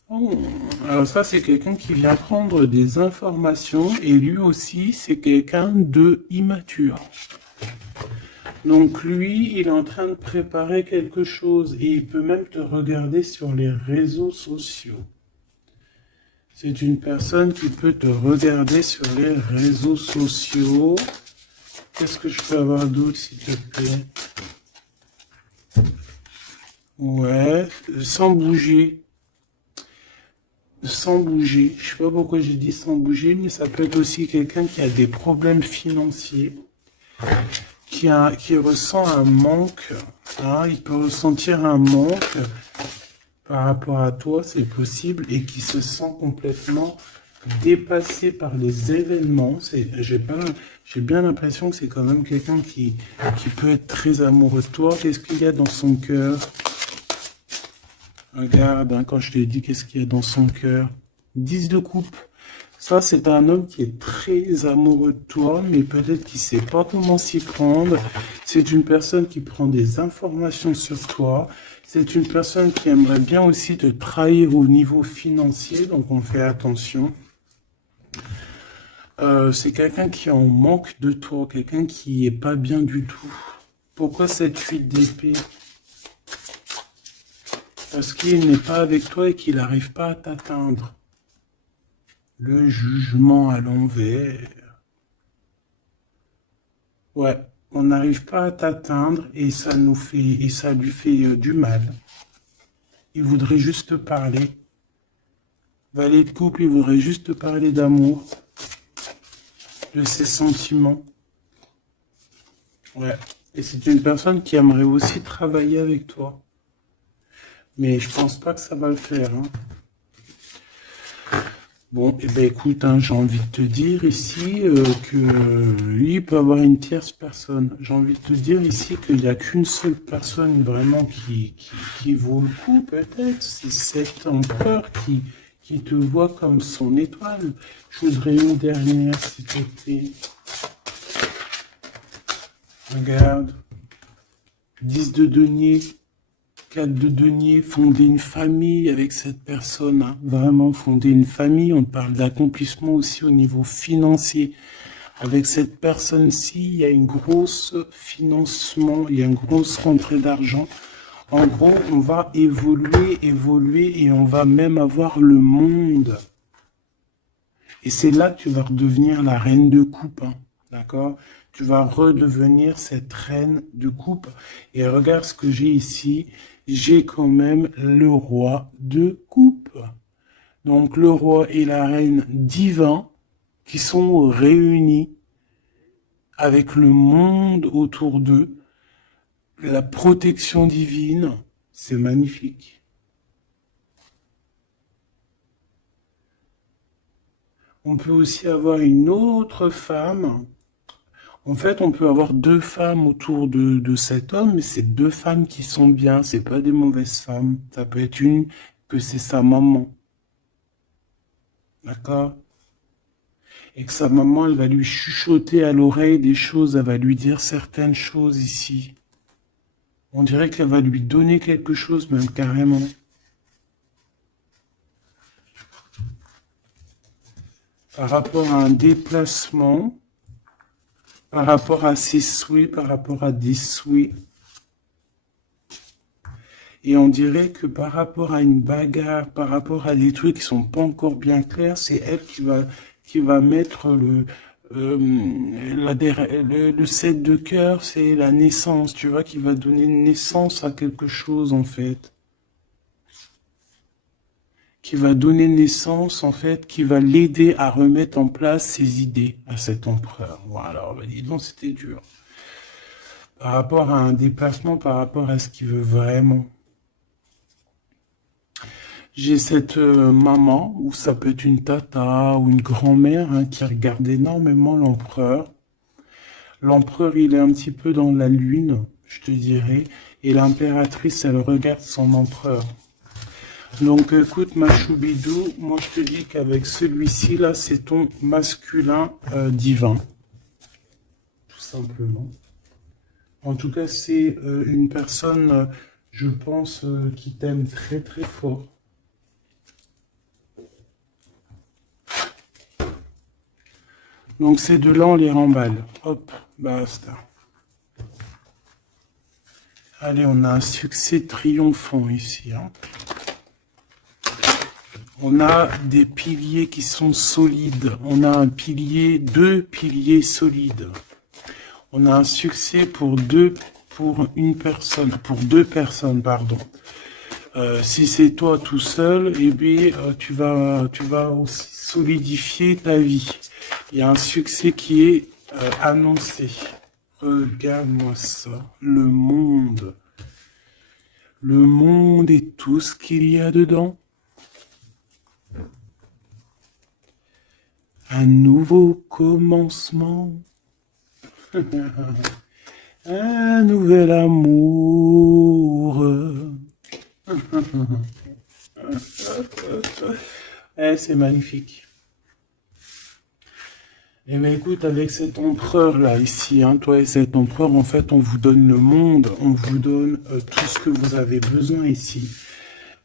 Oh, alors ça, c'est quelqu'un qui vient prendre des informations et lui aussi, c'est quelqu'un de immature. Donc lui, il est en train de préparer quelque chose et il peut même te regarder sur les réseaux sociaux. C'est une personne qui peut te regarder sur les réseaux sociaux. Qu'est-ce que je peux avoir d'autre, s'il te plaît? Ouais, sans bouger. Sans bouger. Je sais pas pourquoi j'ai dit sans bouger, mais ça peut être aussi quelqu'un qui a des problèmes financiers, qui ressent un manque. Hein, il peut ressentir un manque par rapport à toi, c'est possible, et qui se sent complètement dépassé par les événements. J'ai bien l'impression que c'est quand même quelqu'un qui peut être très amoureux de toi. Qu'est-ce qu'il y a dans son cœur? Regarde, hein, quand je te dis qu'est-ce qu'il y a dans son cœur. 10 de coupe. Ça, c'est un homme qui est très amoureux de toi, mais peut-être qu'il ne sait pas comment s'y prendre. C'est une personne qui prend des informations sur toi. C'est une personne qui aimerait bien aussi te trahir au niveau financier, donc on fait attention. C'est quelqu'un qui est en manque de toi, quelqu'un qui est pas bien du tout. Pourquoi cette 8 d'épée? Parce qu'il n'est pas avec toi et qu'il n'arrive pas à t'atteindre. Le jugement à l'envers. Ouais, on n'arrive pas à t'atteindre et ça lui fait du mal. Il voudrait juste te parler. Valet de coupe, il voudrait juste te parler d'amour, de ses sentiments. Ouais, et c'est une personne qui aimerait aussi travailler avec toi. Mais je pense pas que ça va le faire. Hein. Bon, eh ben écoute, hein, j'ai envie de te dire ici que lui il peut avoir une tierce personne. J'ai envie de te dire ici qu'il n'y a qu'une seule personne vraiment qui vaut le coup, peut-être. C'est cet empereur qui te voit comme son étoile. Je voudrais une dernière, s'il te plaît. Regarde. 10 de denier. 4 de denier, fonder une famille avec cette personne, hein. Vraiment fonder une famille, on parle d'accomplissement aussi au niveau financier, Avec cette personne-ci, il y a une grosse financement, il y a une grosse rentrée d'argent. En gros, on va évoluer, évoluer et on va même avoir le monde. Et c'est là que tu vas redevenir la reine de coupe, hein, d'accord? Tu vas redevenir cette reine de coupe. Et regarde ce que j'ai ici. J'ai quand même le roi de coupe. Donc le roi et la reine divins qui sont réunis avec le monde autour d'eux. La protection divine, c'est magnifique. On peut aussi avoir une autre femme. En fait, on peut avoir deux femmes autour de cet homme, mais c'est deux femmes qui sont bien, c'est pas des mauvaises femmes. Ça peut être une que c'est sa maman. D'accord? Et que sa maman, elle va lui chuchoter à l'oreille des choses, elle va lui dire certaines choses ici. On dirait qu'elle va lui donner quelque chose, même carrément. Par rapport à un déplacement, par rapport à ses souhaits, par rapport à des souhaits. Et on dirait que par rapport à une bagarre, par rapport à des trucs qui sont pas encore bien clairs, c'est elle qui va mettre le 7 de cœur, c'est la naissance, tu vois, qui va donner naissance à quelque chose, en fait. Qui va donner naissance, en fait, qui va l'aider à remettre en place ses idées à cet empereur. Voilà, bah, dis donc, c'était dur. Par rapport à un déplacement, par rapport à ce qu'il veut vraiment. J'ai cette maman, ou ça peut être une tata ou une grand-mère, hein, qui regarde énormément l'empereur. L'empereur, il est un petit peu dans la lune, je te dirais, et l'impératrice, elle regarde son empereur. Donc écoute, ma choubidou, moi je te dis qu'avec celui-ci, là, c'est ton masculin divin. Tout simplement. En tout cas, c'est une personne, je pense, qui t'aime très très fort. Donc ces deux-là, on les remballe. Hop, basta. Allez, on a un succès triomphant ici. Hein. On a des piliers qui sont solides. On a un pilier, deux piliers solides. On a un succès pour deux personnes, pardon. Si c'est toi tout seul, eh bien, tu vas aussi solidifier ta vie. Il y a un succès qui est annoncé. Regarde-moi ça. Le monde. Le monde et tout ce qu'il y a dedans. Un nouveau commencement. Un nouvel amour. C'est magnifique. Eh bien, écoute, avec cet empereur-là, ici, hein, toi et cet empereur, en fait, on vous donne le monde, on vous donne tout ce que vous avez besoin ici.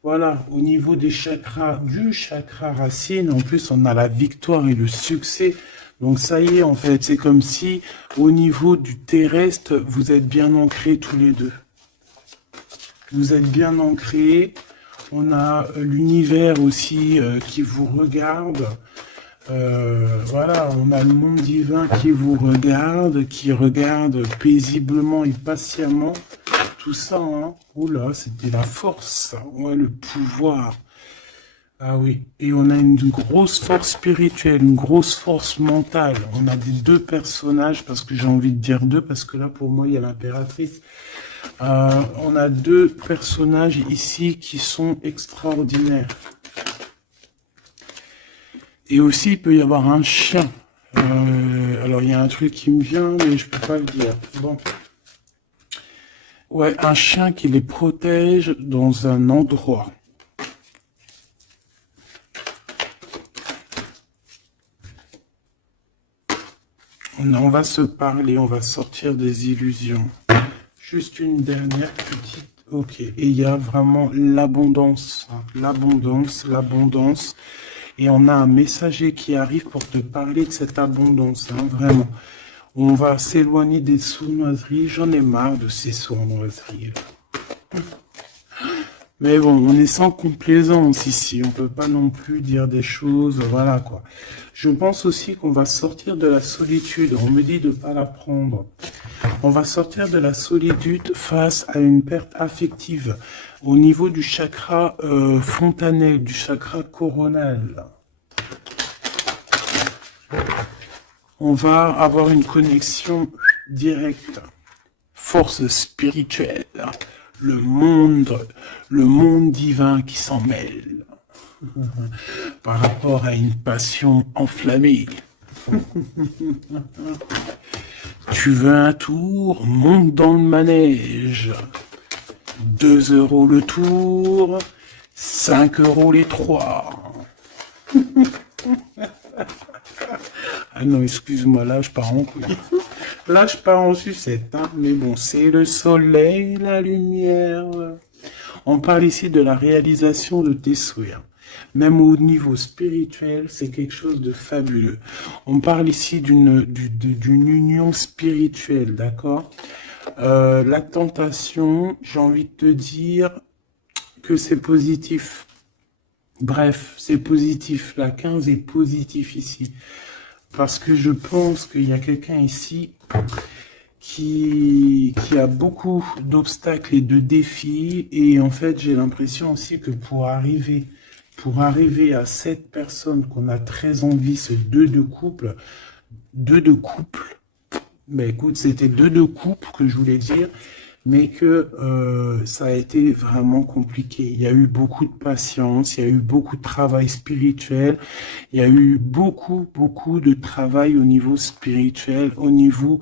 Voilà, au niveau des chakras, du chakra racine, en plus, on a la victoire et le succès. Donc, ça y est, en fait, c'est comme si, au niveau du terrestre, vous êtes bien ancrés tous les deux. Vous êtes bien ancrés. On a l'univers aussi qui vous regarde. Voilà, on a le monde divin qui vous regarde, qui regarde paisiblement et patiemment. Tout ça, hein. Oula, c'était la force, ouais, le pouvoir. Ah oui, et on a une grosse force spirituelle, une grosse force mentale. On a des deux personnages, parce que j'ai envie de dire deux, parce que là, pour moi, il y a l'impératrice. On a deux personnages ici qui sont extraordinaires. Et aussi, il peut y avoir un chien. Alors, il y a un truc qui me vient, mais je peux pas le dire. Bon. Ouais, un chien qui les protège dans un endroit. On va se parler, on va sortir des illusions. Juste une dernière petite... Ok, et il y a vraiment l'abondance. Hein, l'abondance, l'abondance. et on a un messager qui arrive pour te parler de cette abondance, hein, vraiment. On va s'éloigner des sournoiseries. J'en ai marre de ces sournoiseries, là. Mais bon, on est sans complaisance ici. On peut pas non plus dire des choses, voilà quoi. Je pense aussi qu'on va sortir de la solitude. On me dit de pas la prendre. On va sortir de la solitude face à une perte affective au niveau du chakra fontanel, du chakra coronal. On va avoir une connexion directe, force spirituelle, le monde divin qui s'en mêle par rapport à une passion enflammée. Tu veux un tour? Monte dans le manège. 2 € le tour, 5 € les 3. Ah non, excuse-moi, là je pars en couille. Là je pars en sucette, hein. Mais bon, c'est le soleil, la lumière. On parle ici de la réalisation de tes souhaits. Même au niveau spirituel, c'est quelque chose de fabuleux. On parle ici d'une union spirituelle, d'accord? La tentation, j'ai envie de te dire que c'est positif. Bref, c'est positif. La 15 est positif ici. Parce que je pense qu'il y a quelqu'un ici qui a beaucoup d'obstacles et de défis. Et en fait, j'ai l'impression aussi que pour arriver à cette personne qu'on a très envie, ce 2 de couple, mais écoute, c'était 2 de couple que je voulais dire, mais que ça a été vraiment compliqué. Il y a eu beaucoup de patience, il y a eu beaucoup de travail spirituel, il y a eu beaucoup de travail au niveau spirituel, au niveau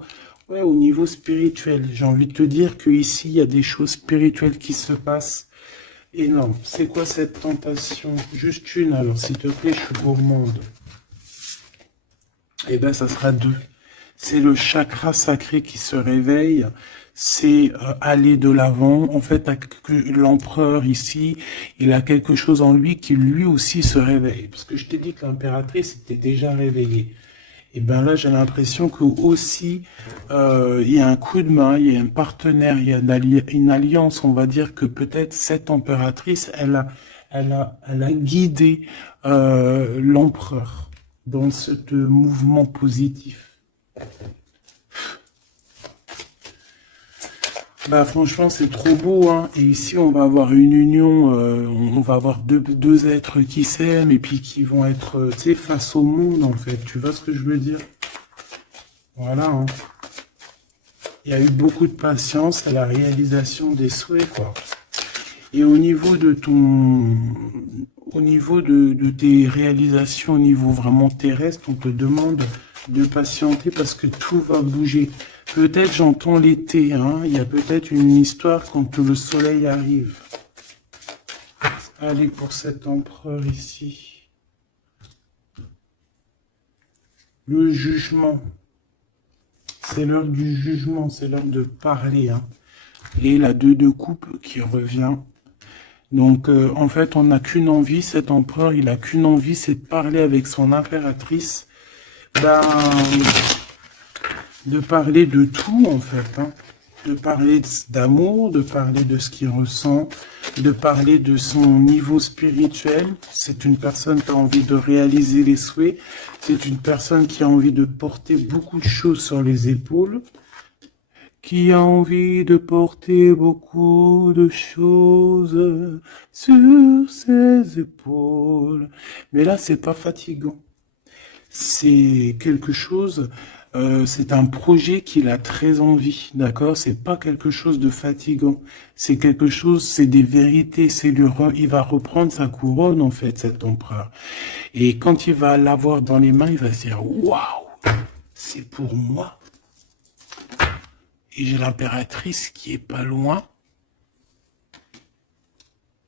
spirituel. J'ai envie de te dire que ici il y a des choses spirituelles qui se passent énormes. C'est quoi cette tentation? Juste une, alors s'il te plaît, je suis gourmande. Eh ben, ça sera 2. C'est le chakra sacré qui se réveille, c'est aller de l'avant. En fait, l'empereur ici, il a quelque chose en lui qui lui aussi se réveille. Parce que je t'ai dit que l'impératrice était déjà réveillée. Et bien là, j'ai l'impression que aussi, il y a un coup de main, il y a un partenaire, il y a une alliance. On va dire que peut-être cette impératrice, elle a guidé l'empereur dans ce mouvement positif. Bah franchement c'est trop beau, hein. Et ici on va avoir une union, on va avoir deux êtres qui s'aiment et puis qui vont être, tu sais, face au monde en fait. Tu vois ce que je veux dire? Voilà, hein. Il y a eu beaucoup de patience à la réalisation des souhaits, quoi. Et au niveau de tes réalisations au niveau vraiment terrestre, on te demande de patienter parce que tout va bouger. Peut-être j'entends l'été, hein. Il y a peut-être une histoire quand le soleil arrive. Allez, pour cet empereur ici. Le jugement. C'est l'heure du jugement, c'est l'heure de parler, hein. Et la 2 de coupe qui revient. Donc, en fait, on n'a qu'une envie, cet empereur, il a qu'une envie, c'est de parler avec son impératrice. Ben, de parler de tout, en fait, hein. De parler d'amour, de parler de ce qu'il ressent, de parler de son niveau spirituel. C'est une personne qui a envie de réaliser les souhaits. C'est une personne qui a envie de porter beaucoup de choses sur les épaules. Qui a envie de porter beaucoup de choses sur ses épaules. Mais là, c'est pas fatigant. C'est quelque chose, c'est un projet qu'il a très envie, d'accord? C'est pas quelque chose de fatigant. C'est quelque chose, c'est des vérités. Il va reprendre sa couronne, en fait, cet empereur. Et quand il va l'avoir dans les mains, il va se dire, waouh, c'est pour moi. Et j'ai l'impératrice qui est pas loin,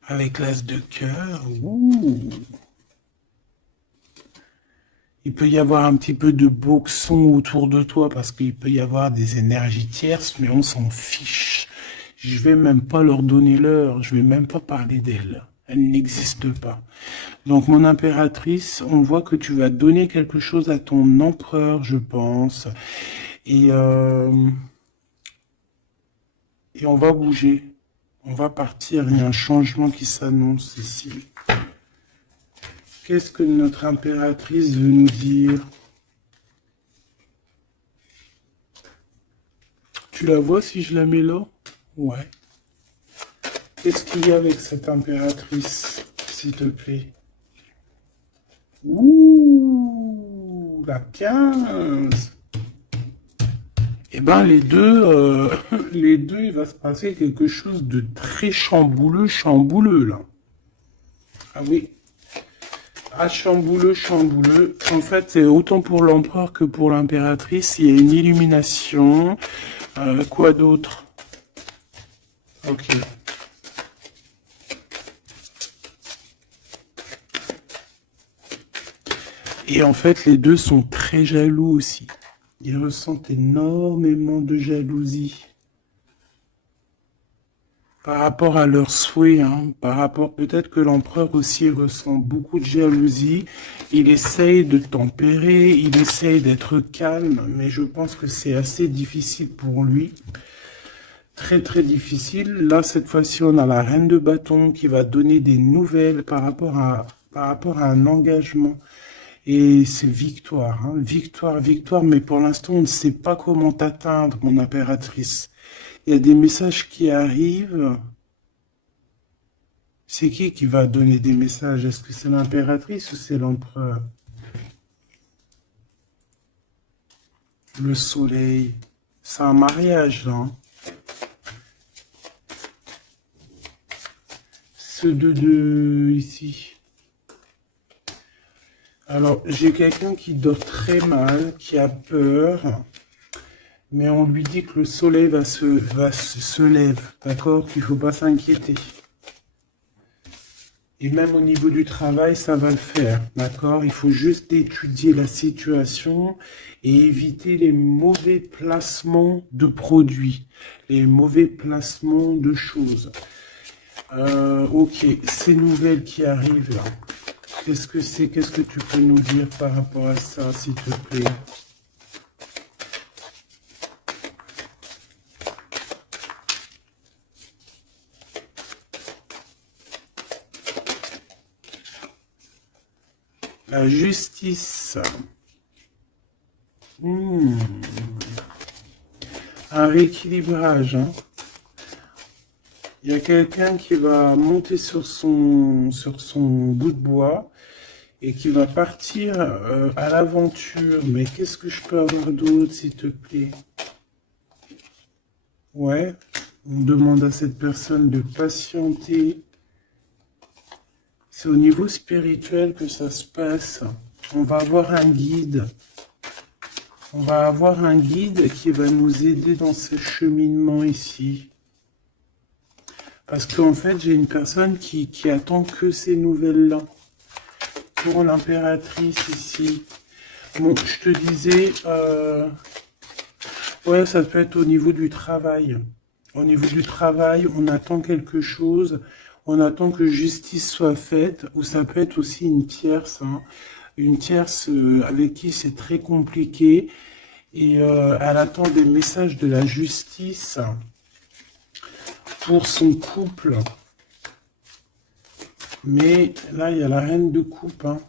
avec l'as de cœur. Ouh. Il peut y avoir un petit peu de boxon autour de toi, parce qu'il peut y avoir des énergies tierces, mais on s'en fiche. Je vais même pas leur donner l'heure, je vais même pas parler d'elle. Elle n'existe pas. Donc, mon impératrice, on voit que tu vas donner quelque chose à ton empereur, je pense. Et, euh, et on va bouger. On va partir. Il y a un changement qui s'annonce ici. Qu'est-ce que notre impératrice veut nous dire? Tu la vois si je la mets là? Ouais. Qu'est-ce qu'il y a avec cette impératrice, s'il te plaît? Ouh, la 15. Eh ben, les deux, il va se passer quelque chose de très chambouleux, chambouleux, là. Ah oui. Ah, chambouleux, chambouleux. En fait, c'est autant pour l'empereur que pour l'impératrice. Il y a une illumination. Quoi d'autre? Ok. Et en fait, les deux sont très jaloux aussi. Ils ressentent énormément de jalousie par rapport à leurs souhaits, hein, par rapport, peut-être que l'empereur aussi ressent beaucoup de jalousie. Il essaye de tempérer, il essaye d'être calme, mais je pense que c'est assez difficile pour lui. Très très difficile. Là, cette fois-ci, on a la reine de bâton qui va donner des nouvelles par rapport à un engagement. Et c'est victoire, hein, victoire, victoire, mais pour l'instant, on ne sait pas comment t'atteindre, mon impératrice. Il y a des messages qui arrivent. C'est qui va donner des messages? Est-ce que c'est l'impératrice ou c'est l'empereur? Le soleil. C'est un mariage, là, hein. Ce deux ici. Alors, j'ai quelqu'un qui dort très mal, qui a peur, mais on lui dit que le soleil se lève, d'accord? Qu'il ne faut pas s'inquiéter. Et même au niveau du travail, ça va le faire, d'accord? Il faut juste étudier la situation et éviter les mauvais placements de produits, les mauvais placements de choses. Ok, ces nouvelles qui arrivent là, qu'est-ce que c'est? Qu'est-ce que tu peux nous dire par rapport à ça, s'il te plaît? La justice. Un rééquilibrage, hein. Il y a quelqu'un qui va monter sur son bout de bois et qui va partir à l'aventure. Mais qu'est-ce que je peux avoir d'autre, s'il te plaît? Ouais, on demande à cette personne de patienter. C'est au niveau spirituel que ça se passe. On va avoir un guide. On va avoir un guide qui va nous aider dans ce cheminement ici. Parce qu'en fait, j'ai une personne qui attend que ces nouvelles-là. Pour l'impératrice ici. Bon, je te disais, ouais, ça peut être au niveau du travail. Au niveau du travail, on attend quelque chose, on attend que justice soit faite, ou ça peut être aussi une tierce, hein. Une tierce avec qui c'est très compliqué, et elle attend des messages de la justice pour son couple. Mais là, il y a la reine de coupe, hein.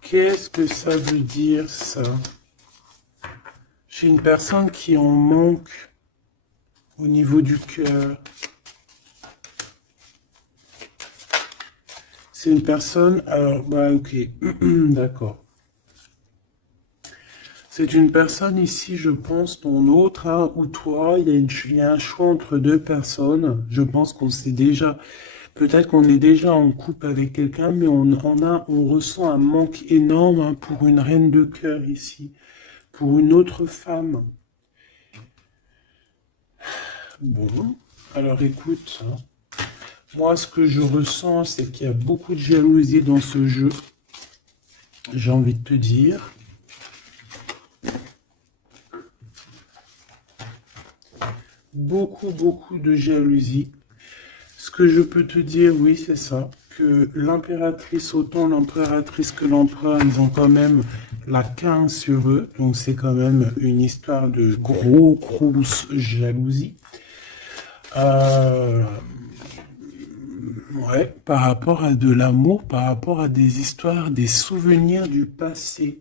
Qu'est-ce que ça veut dire, ça? J'ai une personne qui en manque au niveau du cœur. C'est une personne... Alors, bah ok, d'accord. C'est une personne ici, je pense, ton autre, hein, ou toi, il y a un choix entre deux personnes. Je pense qu'on sait déjà... Peut-être qu'on est déjà en couple avec quelqu'un, mais on ressent un manque énorme, hein, pour une reine de cœur ici, pour une autre femme. Bon, alors écoute, hein, moi ce que je ressens, c'est qu'il y a beaucoup de jalousie dans ce jeu. J'ai envie de te dire. Beaucoup, beaucoup de jalousie. Ce que je peux te dire, oui, c'est ça, que l'impératrice, autant l'impératrice que l'empereur, ils ont quand même la 15 sur eux, donc c'est quand même une histoire de grosse jalousie. Euh, ouais, par rapport à de l'amour, par rapport à des histoires, des souvenirs du passé.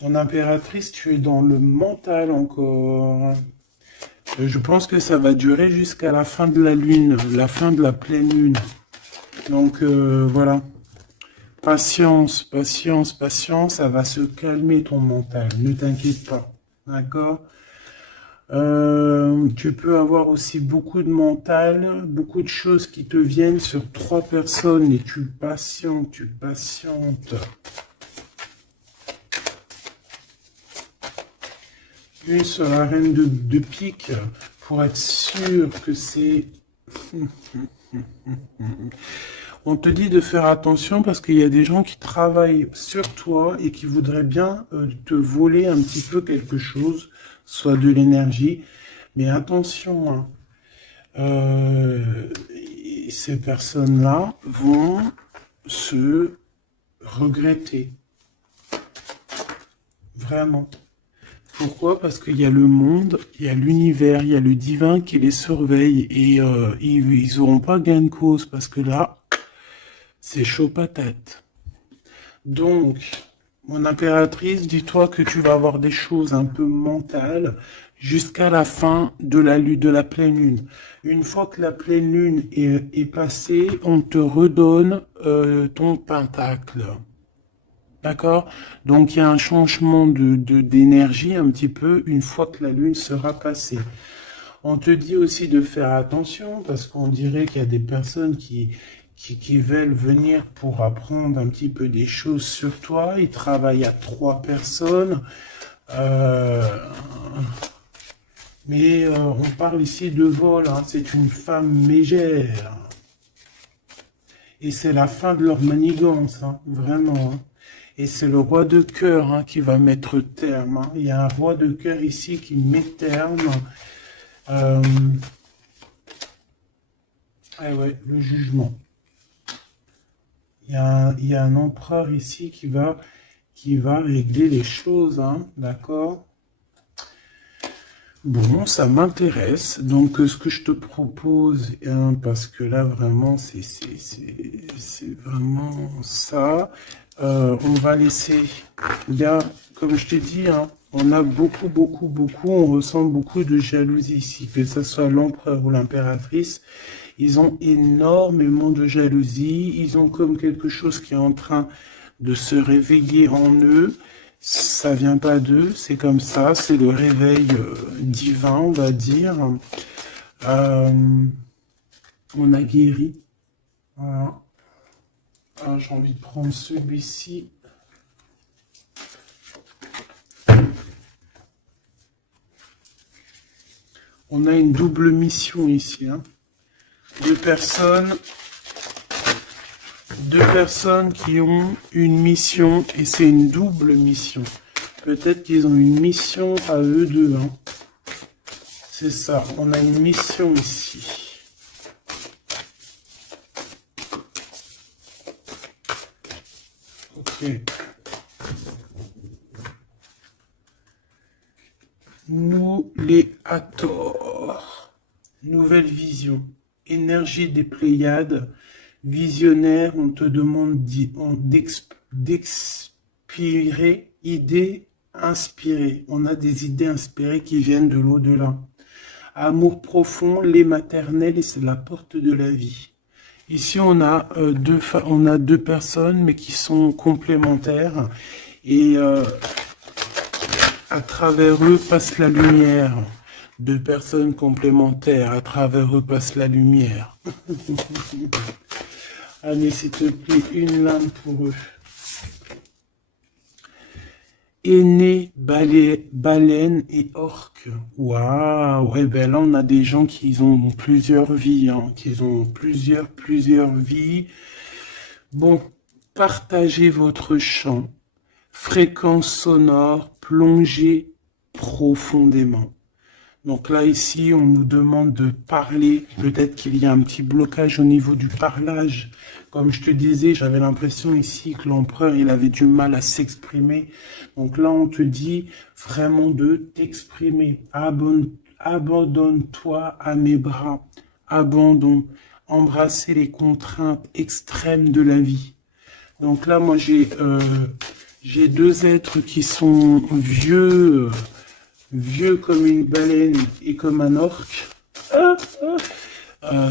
Ton impératrice, tu es dans le mental encore. Je pense que ça va durer jusqu'à la fin de la lune, la fin de la pleine lune. Donc voilà. Patience, patience, patience, ça va se calmer ton mental. Ne t'inquiète pas. D'accord? Tu peux avoir aussi beaucoup de mental, beaucoup de choses qui te viennent sur 3 personnes et tu patientes, tu patientes. Une sur la reine de pique pour être sûr que c'est... On te dit de faire attention parce qu'il y a des gens qui travaillent sur toi et qui voudraient bien te voler un petit peu quelque chose, soit de l'énergie. Mais attention, hein, ces personnes-là vont se regretter. Vraiment. Pourquoi? Parce qu'il y a le monde, il y a l'univers, il y a le divin qui les surveille et ils n'auront pas gain de cause parce que là, c'est chaud patate. Donc, mon impératrice, dis-toi que tu vas avoir des choses un peu mentales jusqu'à la fin de la pleine lune. Une fois que la pleine lune est passée, on te redonne ton pentacle. D'accord? Donc, il y a un changement d'énergie un petit peu une fois que la lune sera passée. On te dit aussi de faire attention parce qu'on dirait qu'il y a des personnes qui veulent venir pour apprendre un petit peu des choses sur toi. Ils travaillent à 3 personnes. Mais on parle ici de vol. Hein. C'est une femme mégère. Et c'est la fin de leur manigance. Hein. Vraiment. Hein. Et c'est le roi de cœur hein, qui va mettre terme. Hein. Il y a un roi de cœur ici qui met terme. Ah ouais, le jugement. Il y a un empereur ici qui va régler les choses, hein, d'accord? Bon, ça m'intéresse. Donc, ce que je te propose, hein, parce que là, vraiment, c'est vraiment ça. On va laisser, bien, comme je t'ai dit, hein, on a beaucoup, on ressent beaucoup de jalousie ici, que ce soit l'empereur ou l'impératrice. Ils ont énormément de jalousie. Ils ont comme quelque chose qui est en train de se réveiller en eux. Ça vient pas d'eux, c'est comme ça. C'est le réveil divin, on va dire. On a guéri. Voilà. Ah, j'ai envie de prendre celui-ci. On a une double mission ici. Hein. Deux personnes qui ont une mission et c'est une double mission. Peut-être qu'ils ont une mission à eux deux. Hein. C'est ça, on a une mission ici. Ok. Nous les Hathor. Nouvelle vision. Énergie des Pléiades. Visionnaire, on te demande d'expirer, idées inspirées. On a des idées inspirées qui viennent de l'au-delà. Amour profond, lait maternel, et c'est la porte de la vie. Ici, on a deux personnes, mais qui sont complémentaires. Et à travers eux passe la lumière. Deux personnes complémentaires, à travers eux passe la lumière. Allez, s'il te plaît, une lame pour eux. Aîné, baleine et orque. Waouh, ouais, ben là, on a des gens qui ont plusieurs vies, hein, qui ont plusieurs vies. Bon, partagez votre champ, fréquence sonore, plongez profondément. Donc là, ici, on nous demande de parler. Peut-être qu'il y a un petit blocage au niveau du parlage. Comme je te disais, j'avais l'impression ici que l'empereur, il avait du mal à s'exprimer. Donc là, on te dit vraiment de t'exprimer. Abandonne-toi à mes bras. Abandon. Embrasser les contraintes extrêmes de la vie. Donc là, moi, j'ai deux êtres qui sont vieux comme une baleine et comme un orque.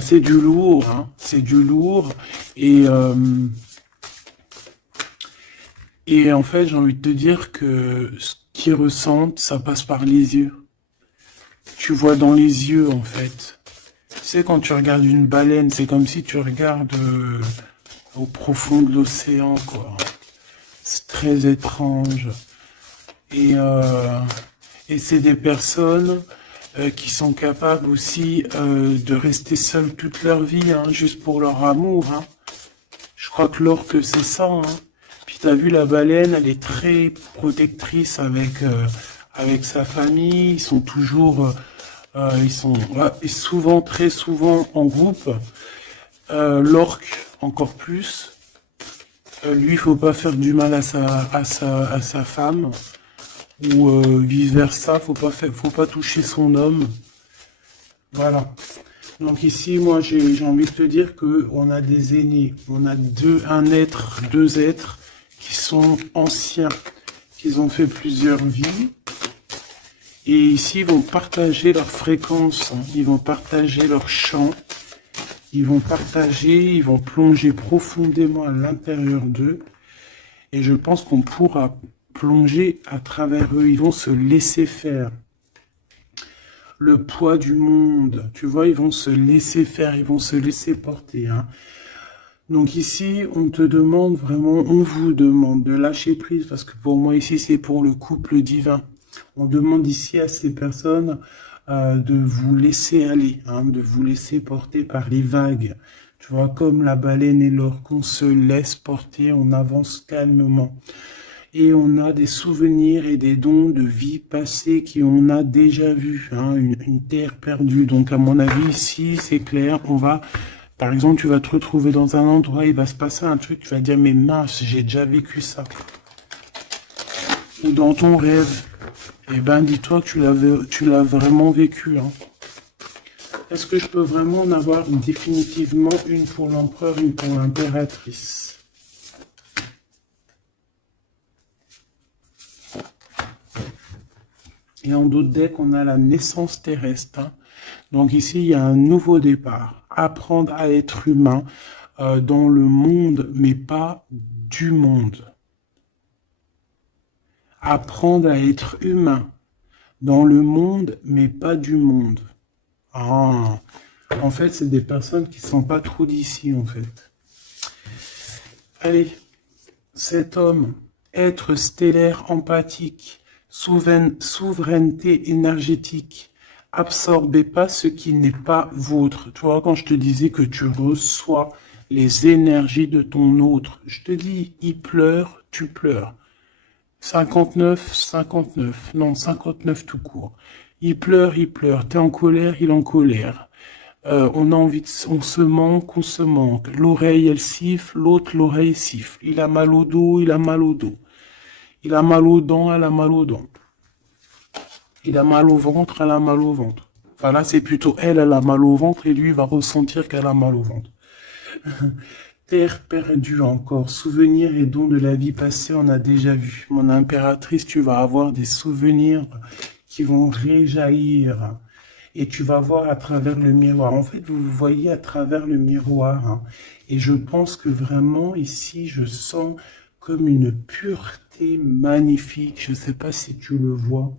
C'est du lourd, hein, c'est du lourd. Et en fait, j'ai envie de te dire que ce qu'ils ressentent, ça passe par les yeux. Tu vois dans les yeux, en fait. Tu sais, quand tu regardes une baleine, c'est comme si tu regardes au profond de l'océan, quoi. C'est très étrange. Et c'est des personnes qui sont capables aussi de rester seules toute leur vie, hein, juste pour leur amour. Hein. Je crois que l'orque, c'est ça. Hein. Puis t'as vu, la baleine, elle est très protectrice avec sa famille. Ils sont toujours, et souvent, très souvent en groupe. L'orque, encore plus. Lui, il faut pas faire du mal à sa femme. Ou vice versa, faut pas toucher son homme. Voilà. Donc ici, moi, j'ai envie de te dire que on a des aînés, on a deux êtres qui sont anciens, qui ont fait plusieurs vies. Et ici, ils vont partager leur fréquence, hein. Ils vont partager leur chant, ils vont plonger profondément à l'intérieur d'eux. Et je pense qu'on pourra plonger à travers eux, ils vont se laisser faire. Le poids du monde, tu vois, ils vont se laisser faire, ils vont se laisser porter. Hein. Donc ici, on te demande vraiment, on vous demande de lâcher prise, parce que pour moi ici, c'est pour le couple divin. On demande ici à ces personnes de vous laisser aller, hein, de vous laisser porter par les vagues. Tu vois, comme la baleine et l'orque, on se laisse porter, on avance calmement. Et on a des souvenirs et des dons de vie passée qu'on a déjà vus, hein, une terre perdue. Donc à mon avis, ici, c'est clair, par exemple, tu vas te retrouver dans un endroit, il va se passer un truc, tu vas dire, mais mince, j'ai déjà vécu ça. Ou dans ton rêve, eh ben, dis-toi que tu l'as vraiment vécu. Hein. Est-ce que je peux vraiment en avoir définitivement une pour l'empereur, une pour l'impératrice? Et en d'autres decks, on a la naissance terrestre. Hein. Donc ici, il y a un nouveau départ. Apprendre à être humain dans le monde, mais pas du monde. Apprendre à être humain dans le monde, mais pas du monde. Ah, en fait, c'est des personnes qui ne sont pas trop d'ici, en fait. Allez, cet homme, être stellaire empathique, souveraineté énergétique, absorbez pas ce qui n'est pas vôtre. Tu vois, quand je te disais que tu reçois les énergies de ton autre, je te dis, il pleure, tu pleures. 59, 59, non, 59 tout court. Il pleure, t'es en colère, il est en colère. On a envie on se manque, on se manque. L'oreille, elle siffle, l'autre, l'oreille siffle. Il a mal au dos, il a mal au dos. Il a mal aux dents, elle a mal aux dents. Il a mal au ventre, elle a mal au ventre. Enfin là, c'est plutôt elle a mal au ventre et lui va ressentir qu'elle a mal au ventre. Terre perdue encore, souvenirs et dons de la vie passée, on a déjà vu. Mon impératrice, tu vas avoir des souvenirs qui vont réjaillir. Et tu vas voir à travers le miroir. En fait, vous voyez à travers le miroir. Hein. Et je pense que vraiment, ici, je sens comme une pureté magnifique. Je ne sais pas si tu le vois.